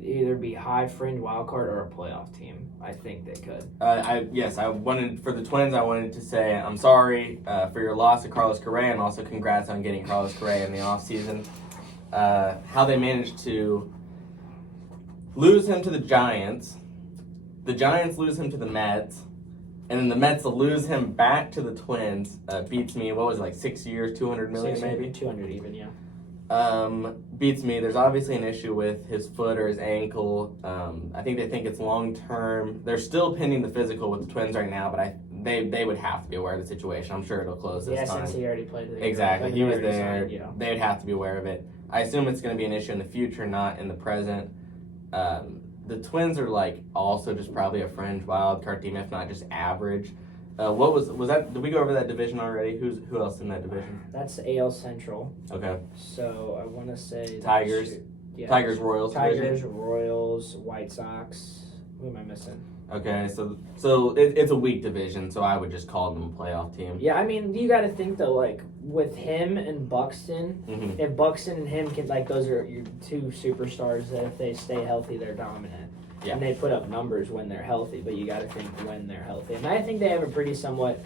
either be high fringe wild card or a playoff team. I think they could. I wanted for the Twins. I wanted to say I'm sorry for your loss of Carlos Correa, and also congrats on getting Carlos Correa in the offseason. How they managed to lose him to the Giants lose him to the Mets, and then the Mets lose him back to the Twins. Beats me. What was it, like 6 years, 200 million maybe? 200 even, yeah. Beats me. There's obviously an issue with his foot or his ankle. I think they think it's long term. They're still pending the physical with the Twins right now, but they would have to be aware of the situation. I'm sure it'll close this time. Yeah, since he already played. Exactly, he was there. Signed, yeah. They would have to be aware of it. I assume it's going to be an issue in the future, not in the present. The Twins are like also just probably a fringe wild card team, if not just average. What was that? Did we go over that division already? Who else in that division? That's AL Central. Okay. So I want to say Tigers. Tigers, Royals. Tigers, Royals, White Sox. Who am I missing? Okay, so it's a weak division, so I would just call them a playoff team. Yeah, I mean, you got to think though, like with him and Buxton, if Buxton and him can, like, those are your two superstars that if they stay healthy, they're dominant. Yeah. And they put up numbers when they're healthy, but you got to think when they're healthy. And I think they have a pretty somewhat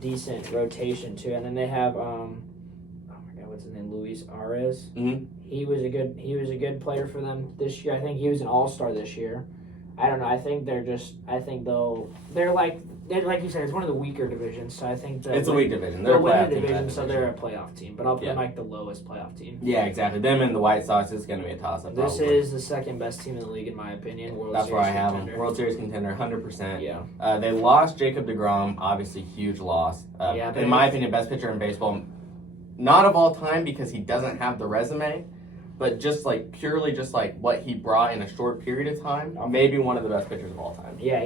decent rotation too. And then they have, oh my God, what's his name? Luis Arias. Mm-hmm. He was a good player for them this year. I think he was an all-star this year. I don't know. I think they're like you said, it's one of the weaker divisions. So I think it's a weak division. They're a playoff playoff division, so they're a playoff team. But I'll put them like the lowest playoff team. Yeah, exactly. Them and the White Sox is going to be a toss-up. This is the second best team in the league, in my opinion. That's where I have them. World Series contender, 100%. Yeah. They lost Jacob deGrom, obviously huge loss. In my opinion, best pitcher in baseball, not of all time because he doesn't have the resume, but just like purely just like what he brought in a short period of time, maybe one of the best pitchers of all time. Yeah,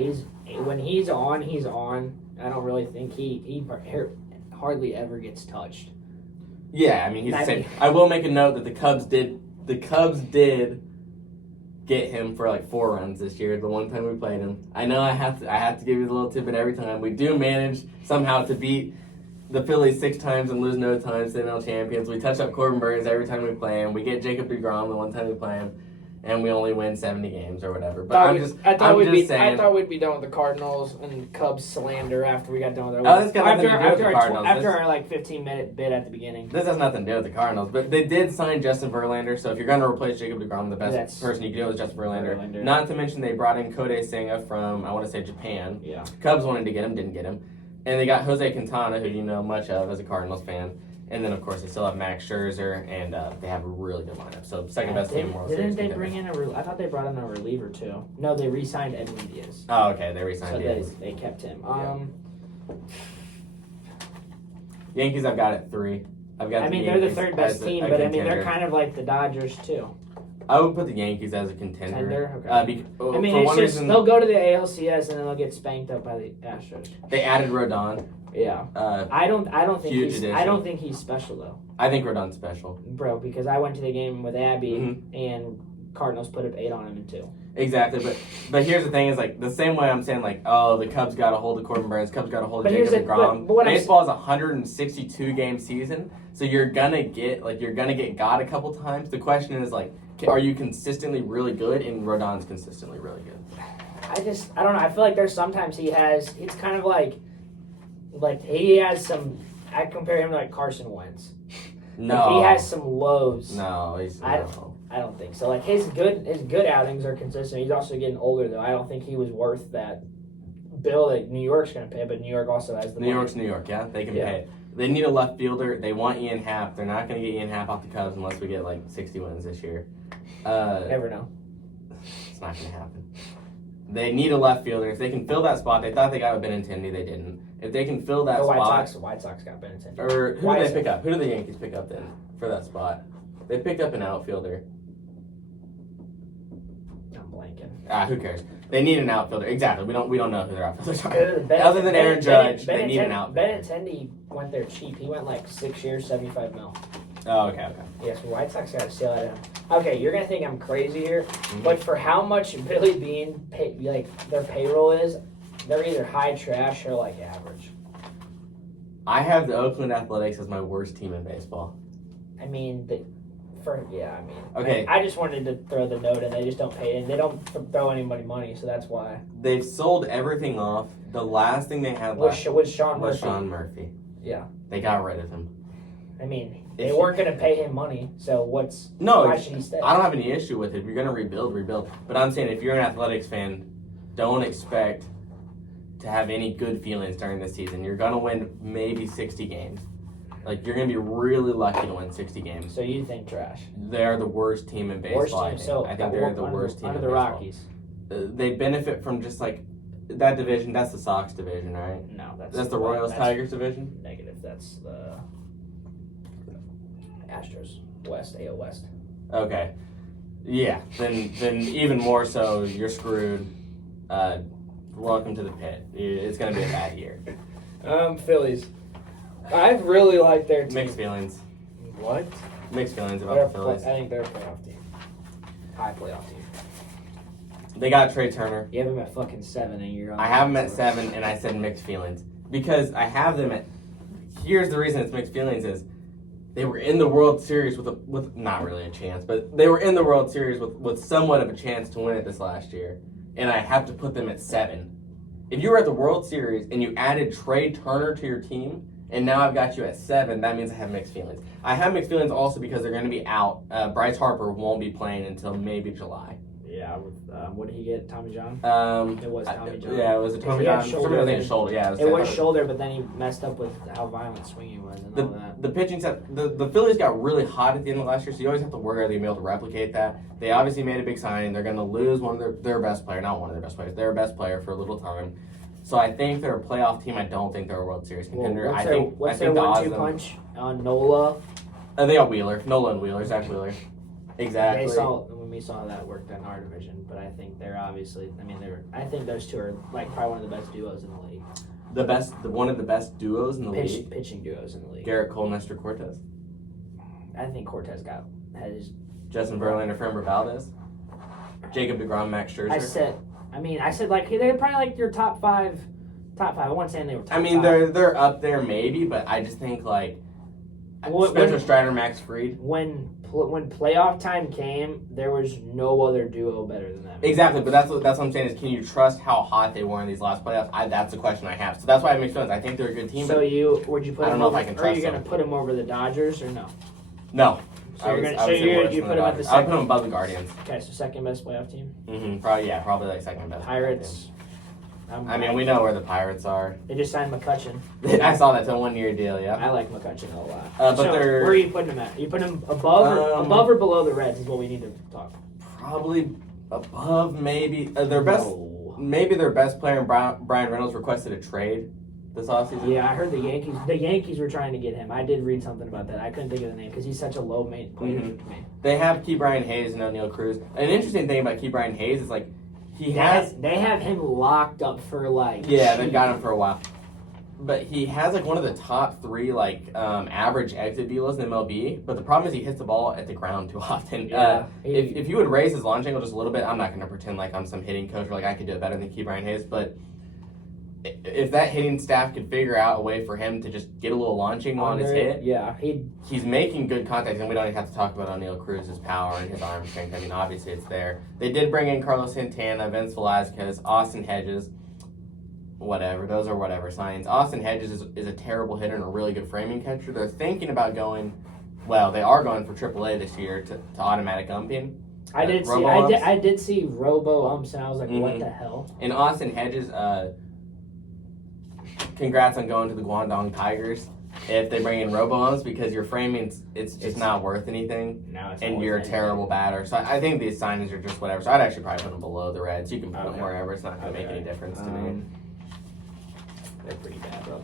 when he's on, he's on. I don't really think he hardly ever gets touched. Yeah, I mean he's the same. I will make a note that the Cubs did get him for like 4 runs this year. The one time we played him, I know I have to give you the little tidbit every time. We do manage somehow to beat the Phillies 6 times and lose no times, the NL champions. We touch up Corbin Burns every time we play him. We get Jacob deGrom the one time we play him, and we only win 70 games or whatever. But I thought we'd be done with the Cardinals and Cubs slander after we got done with our. Oh, this got nothing to do with the Cardinals. After our like 15-minute bit at the beginning. This has nothing to do with the Cardinals, but they did sign Justin Verlander. So if you're going to replace Jacob deGrom, the best person you can do is Justin Verlander. Not to mention they brought in Kodai Senga from I want to say Japan. Yeah. Cubs wanted to get him, didn't get him. And they got Jose Quintana, who you know much of as a Cardinals fan. And then, of course, they still have Max Scherzer, and they have a really good lineup. So, second best team in World Series. Didn't they bring in I thought they brought in a reliever, too. No, they re-signed Edwin Diaz. Oh, okay. They re-signed Diaz. They kept him. Yankees, I've got at 3. They're the third best team, but they're kind of like the Dodgers, too. I would put the Yankees as a contender. Okay. They'll go to the ALCS and then they'll get spanked up by the Astros. They added Rodon. Yeah. I don't think he's special though. I think Rodon's special, bro. Because I went to the game with Abby and Cardinals put up 8 on him in 2. Exactly, but here's the thing: is like the same way I'm saying like, oh, the Cubs got a hold of Corbin Burns, Cubs got a hold of Jacob deGrom. Baseball is a 162 game season, so you're gonna get got a couple times. The question is like, are you consistently really good? And Rodon's consistently really good. I don't know. I feel like there's sometimes it's kind of like he has some. I compare him to like Carson Wentz. No, he has some lows. No, I don't think so. Like his good outings are consistent. He's also getting older though. I don't think he was worth that bill that New York's going to pay. But New York also has the money. York's New York. Yeah, they can pay. They need a left fielder. They want Ian Happ. They're not going to get Ian Happ off the Cubs unless we get like 60 wins this year. Never know. It's not going to happen. They need a left fielder. If they can fill that spot, they thought they got a Benintendi. They didn't. If they can fill that spot, White Sox got Benintendi. Or who did they pick up? Who did the Yankees pick up then for that spot? They picked up an outfielder. I'm blanking. Who cares? They need an outfielder. Exactly. We don't know who their outfielders are. Other than Aaron Judge, they need an outfielder. Benintendi went there cheap. He went like 6 years, $75 million. Oh, okay. Yes, White Sox got to steal that out. Okay, you're gonna think I'm crazy here, but for how much Billy Bean their payroll is, they're either high trash or like average. I have the Oakland Athletics as my worst team in baseball. Okay. I just wanted to throw the note in. They just don't pay, and they don't throw anybody money, so that's why. They've sold everything off. The last thing they had was Sean Murphy. Sean Murphy. Yeah. They got rid of him. They weren't going to pay him money, so why should he stay? I don't have any issue with it. If you're going to rebuild. But I'm saying if you're an Athletics fan, don't expect to have any good feelings during the season. You're going to win maybe 60 games. Like, you're going to be really lucky to win 60 games. So you think trash? They're the worst team in baseball. I think they're the worst team in baseball. Under the Rockies. They benefit from just like that division. That's the Sox division, right? No, that's the Royals Tigers division. Negative. That's the Astros West, AL West. Okay. Yeah. Then even more so, you're screwed. Welcome to the pit. It's going to be a bad year. Phillies. I really like their team. Mixed feelings. What? Mixed feelings about the Phillies. I think they're a playoff team. High playoff team. They got Trey Turner. You have them at fucking 7 and you're on. I have them at 7 and I said mixed feelings. Because I have them at... Here's the reason it's mixed feelings is they were in the World Series with not really a chance, but they were in the World Series with somewhat of a chance to win it this last year. And I have to put them at 7. If you were at the World Series and you added Trey Turner to your team, and now I've got you at 7, that means I have mixed feelings. I have mixed feelings also because they're going to be out. Bryce Harper won't be playing until maybe July. Yeah. What did he get? Tommy John? It was Tommy John. Yeah, it was a Tommy John. Shoulder. Yeah, it was shoulder, but then he messed up with how violent swinging was and all that. The pitching set, the Phillies got really hot at the end of last year, so you always have to worry are they going to be able to replicate that. They obviously made a big signing. They're going to lose one of their best player, not one of their best players, their best player for a little time. So I think they're a playoff team. I don't think they're a World Series contender. What's their 1-2 punch on Nola? They got Wheeler. Nola and Wheeler. Zach Wheeler. Exactly. When we saw that worked in our division, but I think they're obviously. I mean, I think those two are like probably one of the best duos in the league. One of the best duos in the league. Pitching duos in the league. Garrett Cole, Nestor Cortez. I think Cortez has Justin Verlander, Framber Valdez. Jacob DeGrom, Max Scherzer. I said like they're probably like your top five. I wasn't saying they were top I mean, five. they're up there maybe, but I just think like Spencer Strider, Max Fried. When playoff time came, there was no other duo better than them. Exactly, but that's what I'm saying is, can you trust how hot they were in these last playoffs? That's the question I have. So that's why it makes sense. I think they're a good team. So would you put? I don't know if I can trust them. Are you going to put them over the Dodgers or no? No. So you put them at the second. I would put them above the Guardians. Okay, so second best playoff team. Probably like second best. Pirates. We know where the Pirates are. They just signed McCutchen. I saw that. It's a 1-year deal. Yeah. I like McCutchen a lot. But where are you putting them at? Are you putting them above or below the Reds? Is what we need to talk. Probably above, maybe their best. No. Maybe their best player, Brian Reynolds, requested a trade this offseason. Yeah, I heard the Yankees. The Yankees were trying to get him. I did read something about that. I couldn't think of the name because he's such a low player to me. They have Key Brian Hayes and O'Neal Cruz. An interesting thing about Key Brian Hayes is like they have him locked up for like. Yeah, they've got him for a while. But he has like one of the top 3 like average exit velos in MLB. But the problem is he hits the ball at the ground too often. Yeah, if you would raise his launch angle just a little bit, I'm not going to pretend like I'm some hitting coach or like I could do it better than Key Brian Hayes. But if that hitting staff could figure out a way for him to just get a little launching on his hit, he's making good contact. And we don't even have to talk about O'Neal Cruz's power and his arm strength. I mean, obviously it's there. They did bring in Carlos Santana, Vince Velasquez, Austin Hedges. Whatever, those are whatever signs. Austin Hedges is a terrible hitter and a really good framing catcher. They're thinking about they are going for AAA this year to automatic umping. I did see robo umps, and I was like, what the hell? And Austin Hedges, congrats on going to the Guangdong Tigers. If they bring in robo umps, because your framing, it's just not worth anything, and you're a terrible batter. So I think these signings are just whatever. So I'd actually probably put them below the Reds. You can put them wherever. It's not going to make any difference to me. They're pretty bad, bro.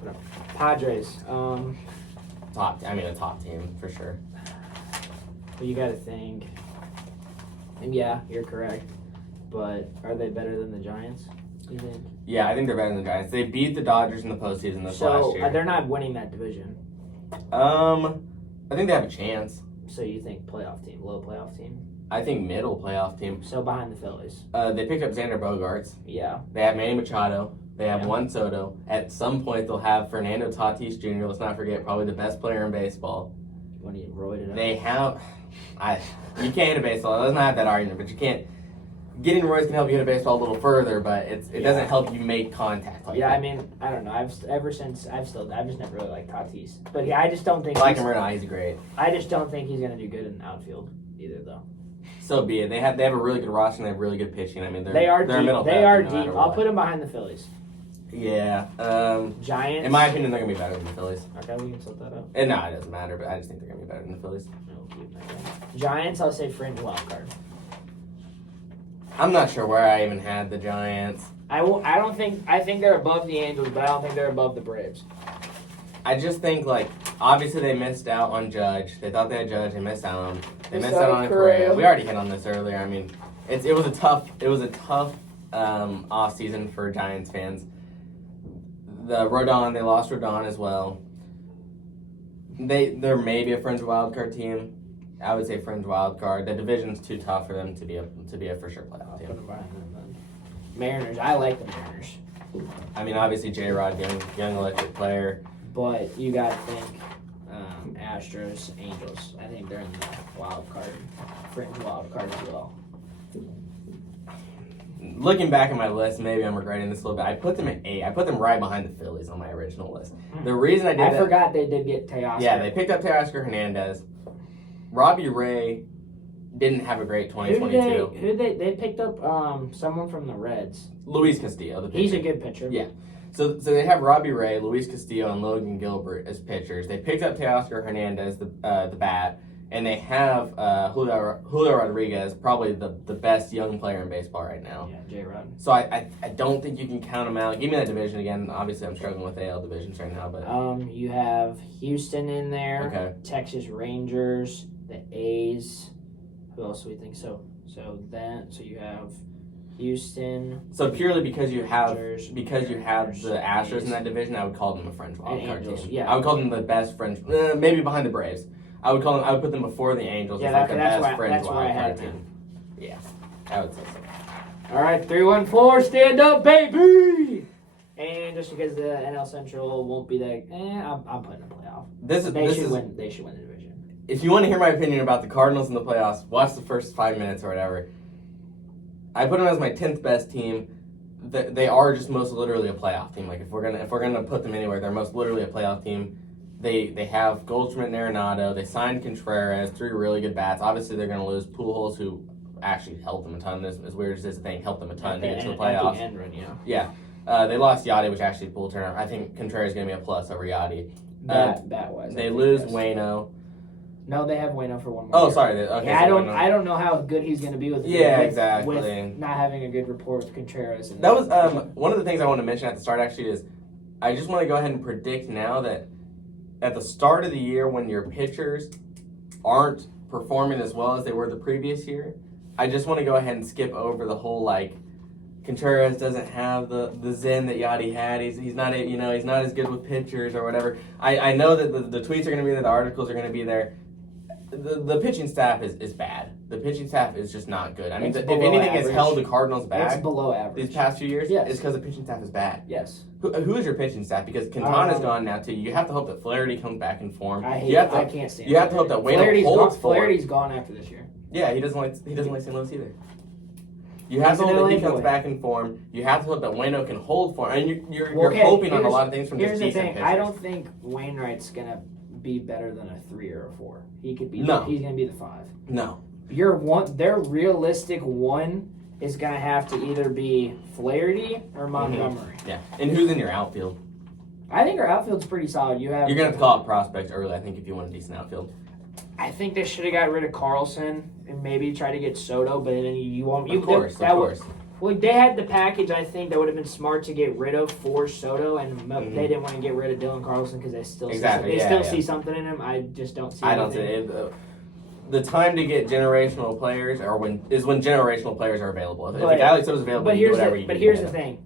Padres. A top team for sure. But you got to think. And yeah, you're correct. But are they better than the Giants? You think? Yeah, I think they're better than the Giants. They beat the Dodgers in the postseason last year. So they're not winning that division. I think they have a chance. So you think playoff team, low playoff team? I think middle playoff team. So behind the Phillies. They picked up Xander Bogaerts. Yeah. They have Manny Machado. They have Juan Soto. At some point, they'll have Fernando Tatis Jr. Let's not forget, probably the best player in baseball. When he roided up. They have... you can't hit a baseball. It doesn't have that argument, but you can't... Getting roids can help you hit a baseball a little further, but it doesn't help you make contact. I mean, I don't know. I've just never really liked Tatis. But I just don't think... I like him right now. He's great. I just don't think he's going to do good in the outfield either, though. So be it. They have a really good roster and they have really good pitching. I mean, they are deep. They are deep. I'll what. put them behind the Phillies. Yeah. Giants. In my opinion, they're gonna be better than the Phillies. Okay, we can set that up. And no, it doesn't matter. But I just think they're gonna be better than the Phillies. Giants, I'll say fringe wild card. I'm not sure where I even had the Giants. I think they're above the Angels, but I don't think they're above the Braves. I just think obviously they missed out on Judge. They thought they had Judge. They missed out on. They missed out on Correa. We already hit on this earlier. I mean, it was a tough off season for Giants fans. They lost Rodon as well. They're maybe a fringe wild card team. I would say fringe wild card. The division's too tough for them to be a for sure playoff team. Mariners. I like the Mariners. I mean, obviously J-Rod, young electric player. But you got to think Astros, Angels. I think they're in the wild card, fringe wild card as well. Looking back at my list, maybe I'm regretting this a little bit. I put them at 8. I put them right behind the Phillies on my original list. The reason I forgot they did get Teoscar. Yeah, they picked up Teoscar Hernandez. Robbie Ray didn't have a great 2022. They picked up someone from the Reds. Luis Castillo. He's a good pitcher. Yeah. So they have Robbie Ray, Luis Castillo, and Logan Gilbert as pitchers. They picked up Teoscar Hernandez, the bat, and they have Julio Rodriguez, probably the best young player in baseball right now. Yeah, J-Rod. So I don't think you can count them out. Give me that division again. Obviously, I'm struggling with AL divisions right now, but you have Houston in there. Okay. Texas Rangers, the A's. Who else do we think? So you have Houston. So purely because you have Rangers, the Astros in that division, I would call them a French wild card Angels, team. yeah. I would call them the best French, maybe behind the Braves. I would put them before the Angels. Yeah, as like the that's best why- French that's why I wild had card them. team. Yeah, I would say so. All right, 3-1-4, stand up, baby. And just because the NL Central won't be that, I'm putting a playoff. They should win the division. If you want to hear my opinion about the Cardinals in the playoffs, watch the first 5 minutes or whatever. I put them as my 10th best team. They are just most literally a playoff team. Like if we're gonna put them anywhere, they're most literally a playoff team. They have Goldschmidt and Arenado. They signed Contreras, 3 really good bats. Obviously, they're gonna lose Pujols, who actually helped them a ton. As weird as this thing, helped them a ton to get to the playoffs. At the end run, yeah. Yeah. They lost Yachty, which actually pulled turn. I think Contreras is gonna be a plus over Yachty. Bat-wise. They lose Waino. No, they have Waino for one more. Oh, year. sorry. Okay, Yeah, so I don't know how good he's going to be with. exactly. With not having a good rapport with Contreras. And that was one of the things I want to mention at the start. Actually, is I just want to go ahead and predict now that at the start of the year, when your pitchers aren't performing as well as they were the previous year, I just want to go ahead and skip over the whole Contreras doesn't have the zen that Yachty had. He's not he's not as good with pitchers or whatever. I know that the tweets are going to be there, the articles are going to be there. The pitching staff is bad. The pitching staff is just not good. I mean, if anything has held the Cardinals back it's below average these past few years, yes. it's because the pitching staff is bad. Yes. Who is your pitching staff? Because Quintana's gone now too. You have to hope that Flaherty comes back in form. I can't stand. You have to hope that Waino holds form. Flaherty's gone after this year. Yeah, he doesn't like St. Louis either. You have to hope that he comes back in form. You have to hope that Waino can hold form. And you're hoping on a lot of things from just decent pitchers. I don't think Wainwright's gonna be better than a 3 or a 4. He could be. No. He's gonna be the 5. No. Their realistic 1 is gonna have to either be Flaherty or Montgomery. Yeah. And who's in your outfield? I think our outfield's pretty solid. You're gonna have to call up prospects early, I think, if you want a decent outfield. I think they should have got rid of Carlson and maybe try to get Soto, but then you won't. Of course. Well, they had the package. I think that would have been smart to get rid of for Soto, and they didn't want to get rid of Dylan Carlson because they still see something in him. I just don't see. I don't see it. The time to get generational players when generational players are available. If a guy like Soto's available, but here's the thing.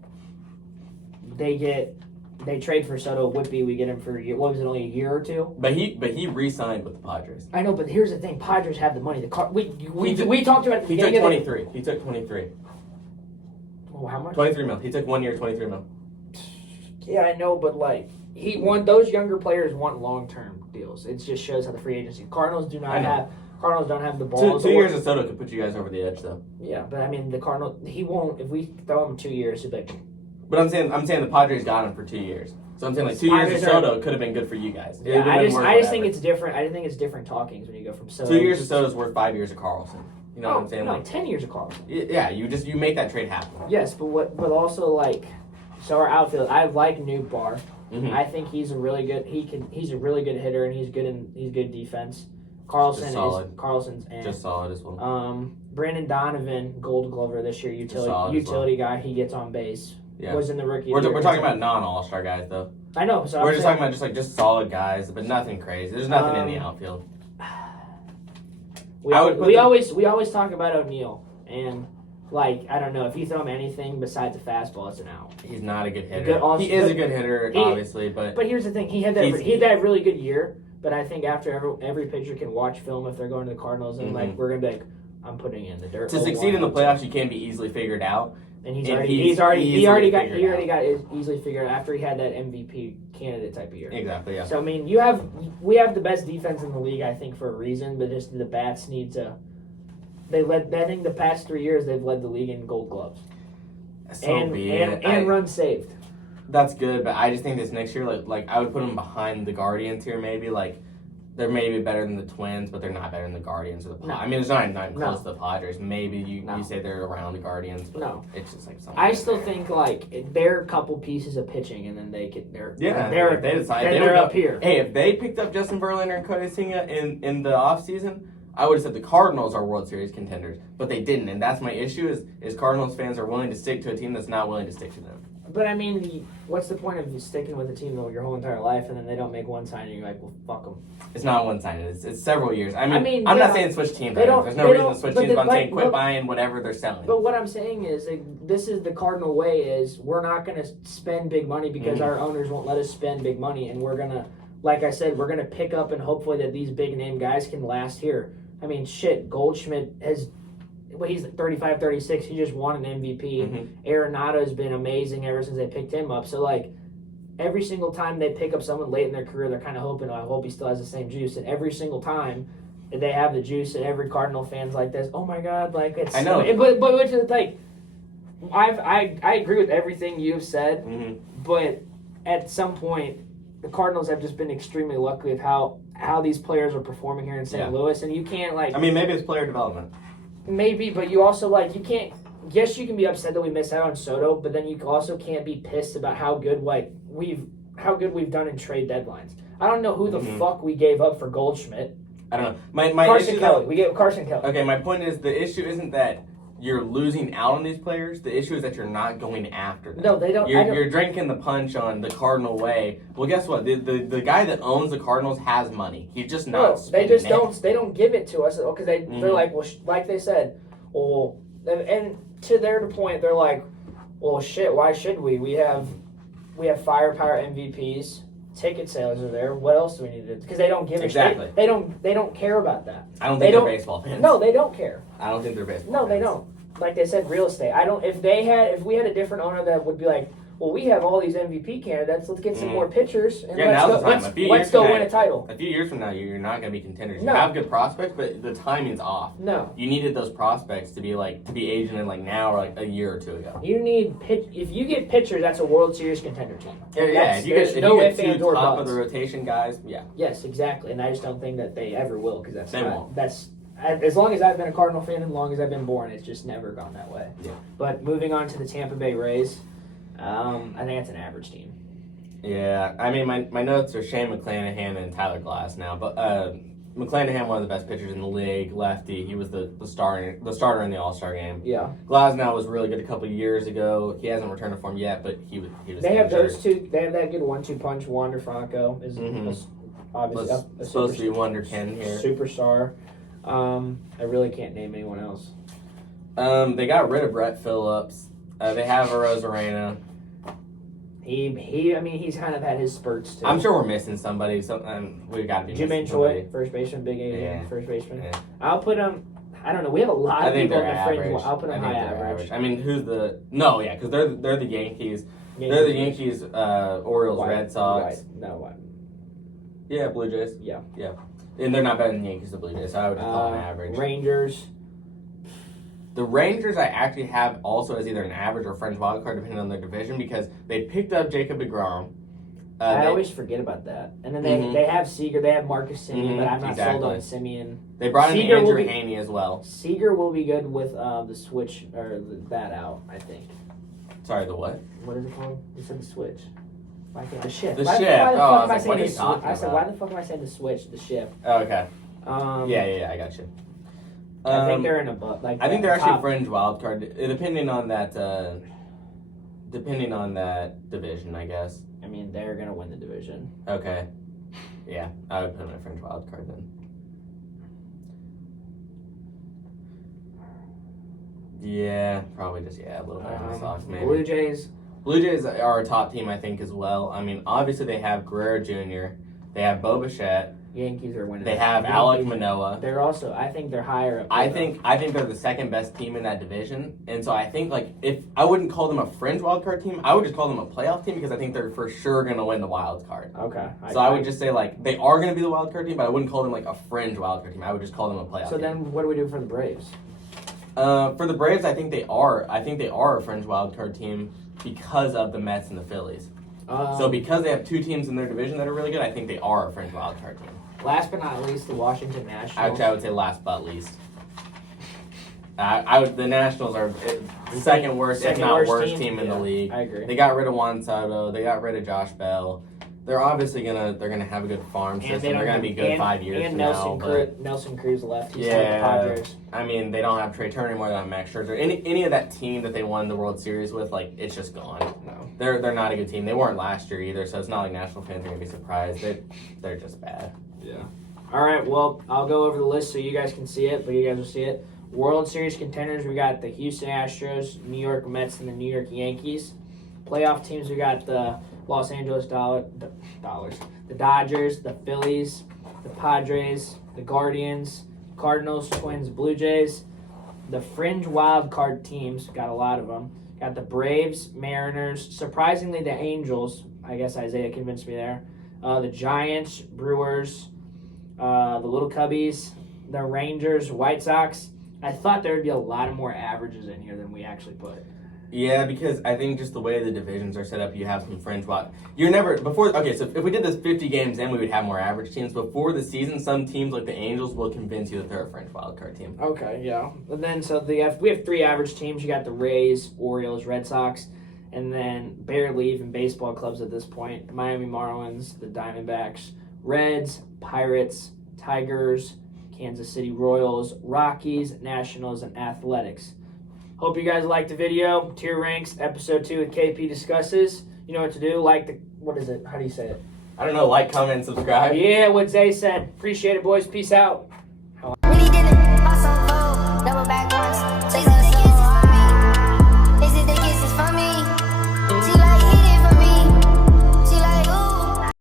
They trade for Soto. Whitby, we get him for what was it, only a year or 2? But he re-signed with the Padres. I know, but here's the thing: Padres have the money. We talked about it. He took 23. He took 23. Oh, how much? 23 mil. He took 1 year, 23 mil. Yeah, I know, but those younger players want long-term deals. It just shows how the free agency. Cardinals don't have the balls. 2 years of Soto could put you guys over the edge, though. Yeah, but I mean, the Cardinals, he won't. If we throw him 2 years, he'll be like. But I'm saying the Padres got him for 2 years. So I'm saying 2 years of Soto could have been good for you guys. Yeah, I just think it's different. I think it's different talkings when you go from Soto. 2 years of Soto is worth 5 years of Carlson. You know what I'm saying? No, 10 years of Carlson. Yeah, you make that trade happen. Yes, but also so our outfield. I like Nootbaar. Mm-hmm. I think he's a really good. He's a really good hitter and he's good defense. Carlson's just solid as well. Brandon Donovan, Gold Glover this year, utility guy. He gets on base. Yeah. Was in the rookie. We're talking about non-all-star guys though. I know. So we're just talking about just solid guys, but nothing crazy. There's nothing in the outfield. We always talk about O'Neill and I don't know if you throw him anything besides a fastball, it's an out. He's not a good hitter. He is a good hitter, obviously, but here's the thing: he had that really good year. But I think after every pitcher can watch film if they're going to the Cardinals and we're gonna be like, I'm putting it in the dirt. To succeed in the playoffs, you can't be easily figured out. And he already got easily figured out after he had that MVP candidate type of year. Exactly, yeah. So I mean, we have the best defense in the league, I think, for a reason, but just the bats need to. I think the past 3 years they've led the league in Gold Gloves. And runs saved. That's good, but I just think this next year, I would put them behind the Guardians here, maybe they're maybe better than the Twins, but they're not better than the Guardians or the Padres. No. I mean, it's not close to the Padres. Maybe you say they're around the Guardians, but no, it's just something. I still think they're a couple pieces of pitching, and then they're up here. Hey, if they picked up Justin Verlander and Cody Singa in the offseason, I would have said the Cardinals are World Series contenders, but they didn't, and that's my issue. Is Cardinals fans are willing to stick to a team that's not willing to stick to them. But I mean, what's the point of you sticking with a team your whole entire life and then they don't make one signing and you're like, well, fuck them? It's not one signing. It's several years. I mean I'm yeah, not saying switch teams. they don't- There's they no reason don't- to switch but teams. the- I'm saying but- quit buying whatever they're selling. But what I'm saying is, this is the cardinal way: is we're not going to spend big money because our owners won't let us spend big money, and we're gonna, like I said, we're gonna pick up and hopefully that these big name guys can last here. I mean, shit, Goldschmidt has. Well, he's 35, 36. He just won an MVP. Arenado's been amazing ever since they picked him up. So, like, every single time they pick up someone late in their career, they're kind of hoping, I hope he still has the same juice. And every single time they have the juice, and every Cardinal fan's like this, oh my God, like, it's. I know. But which is, like, I agree with everything you've said, but at some point, the Cardinals have just been extremely lucky with how these players are performing here in St. Louis. And you can't, like. I mean, maybe it's player development. Maybe, but you also, like, you can't. Yes, you can be upset that we missed out on Soto, but then you also can't be pissed about how good we've done in trade deadlines. I don't know who the fuck we gave up for Goldschmidt. I don't know. My Carson issue, Kelly. though, We gave Carson Kelly. okay, my point is the issue isn't that you're losing out on these players. The issue is that you're not going after them. No, they don't. You're drinking the punch on the Cardinal way. Well, guess what? The guy that owns the Cardinals has money. He's just not. No, they spending just it. don't. They don't give it to us because they're like, well, like they said, well, and to their point, they're like, well, shit. Why should we? We have firepower MVPs. Ticket sales are there. What else do we need to do? Because they don't give a shit. They don't care about that. I don't think they're baseball fans. No, they don't care. I don't think they're baseball No, fans. they don't. Like they said, real estate. I don't. If we had a different owner that would be like, well, we have all these MVP candidates. Let's get some more pitchers and let's go win a title. A few years from now, you're not going to be contenders. No. You have good prospects, but the timing's off. No. You needed those prospects to be aging in like now or like a year or two ago. You need if you get pitchers, that's a World Series contender team. Yeah. If you get two top of the rotation guys, yeah. Yes, exactly. And I just don't think that they ever will because won't. That's as long as I've been a Cardinal fan, as long as I've been born, it's just never gone that way. Yeah. But moving on to the Tampa Bay Rays, I think it's an average team. Yeah, I mean, my notes are Shane McClanahan and Tyler Glass now, but McClanahan, one of the best pitchers in the league, lefty. He was the starter in the All-Star game. Yeah. Glasnow was really good a couple of years ago. He hasn't returned to form yet, but he was. They have those two. They have that good 1-2 punch. Wander Franco is obviously supposed to be Wonder Ken here. Superstar. I really can't name anyone else. They got rid of Brett Phillips. They have a Rosarena. He's kind of had his spurts too. I'm sure we're missing somebody. So we've got to be Jim missing Choi, somebody. first baseman, big A, Yeah. first baseman. Yeah. I'll put him. I don't know. We have a lot I of think people they're in the fringe. average. I'll put them high average. I mean, who's the? No, yeah, because they're the Yankees. They're the Yankees, Orioles, Red Sox. What? Yeah, Blue Jays. Yeah. And they're not better than the Yankees, the Blue Jays. So I would just call them average. Rangers. The Rangers I actually have also as either an average or fringe wild card depending on their division because they picked up Jacob deGrom. I always forget about that. And then they have Seager, they have Marcus Semien, but I'm not sold on Semien. They brought in Andrew Haney as well. Seager will be good with the switch or that out, I think. Sorry, the what? What is it called? You said the switch. Why can't the shift? The why, shift. Why the fuck am I saying what are the you talking switch? I said, about? why the fuck am I saying the switch? The shift. Oh, okay. Yeah, I got you. I think they're in I think they're actually a fringe wild card, depending on that division, I guess. I mean, they're gonna win the division. Okay. Yeah, I would put them in a fringe wild card then. Yeah, probably just a little bit on the Sox, maybe. Blue Jays. Blue Jays are a top team, I think, as well. I mean, obviously they have Guerrero Jr., they have Bo Bichette, Yankees are winning. they have Alek Manoah. They're also, I think they're higher up. I think they're the second best team in that division, and so I think if I wouldn't call them a fringe wild card team, I would just call them a playoff team because I think they're for sure going to win the wild card. Okay. So I would just say they are going to be the wild card team, but I wouldn't call them a fringe wild card team. I would just call them a playoff. So team. then, what do we do for the Braves? For the Braves, I think they are a fringe wild card team because of the Mets and the Phillies. So because they have two teams in their division that are really good, I think they are a fringe wild card team. Last but not least, the Washington Nationals. Actually, I would say last but least. The Nationals are second worst, if not worst team in the league. I agree. They got rid of Juan Soto. They got rid of Josh Bell. they're obviously gonna have a good farm system. They're gonna be good 5 years and from Nelson now. Nelson Cruz left. He's Yeah. the Padres. I mean, they don't have Trey Turner anymore. They don't have Max Scherzer. Any of that team that they won the World Series with, like, it's just gone. No. They're not a good team. They weren't last year either, so it's not like National fans are gonna be surprised. They're just bad. Yeah. All right, well, I'll go over the list so you guys can see it, but you guys will see it. World Series contenders, we got the Houston Astros, New York Mets, and the New York Yankees. Playoff teams, we got the Los Angeles the Dodgers, the Phillies, the Padres, the Guardians, Cardinals, Twins, Blue Jays. The fringe wild card teams, got a lot of them. Got the Braves, Mariners, surprisingly the Angels. I guess Isaiah convinced me there. The Giants, Brewers, the Little Cubbies, the Rangers, White Sox. I thought there would be a lot of more averages in here than we actually put. Yeah, because I think just the way the divisions are set up, you have some fringe wild. You're never before. Okay, so if we did this 50 games in, we would have more average teams. Before the season, some teams like the Angels will convince you that they're a fringe wild card team. Okay, yeah. And then we have 3 average teams. You got the Rays, Orioles, Red Sox, and then barely even baseball clubs at this point. The Miami Marlins, the Diamondbacks, Reds, Pirates, Tigers, Kansas City Royals, Rockies, Nationals, and Athletics. Hope you guys liked the video. Tier Ranks, Episode 2 with KP discusses. You know what to do. What is it? How do you say it? I don't know. Like, comment, and subscribe. Yeah, what Zay said. Appreciate it, boys. Peace out.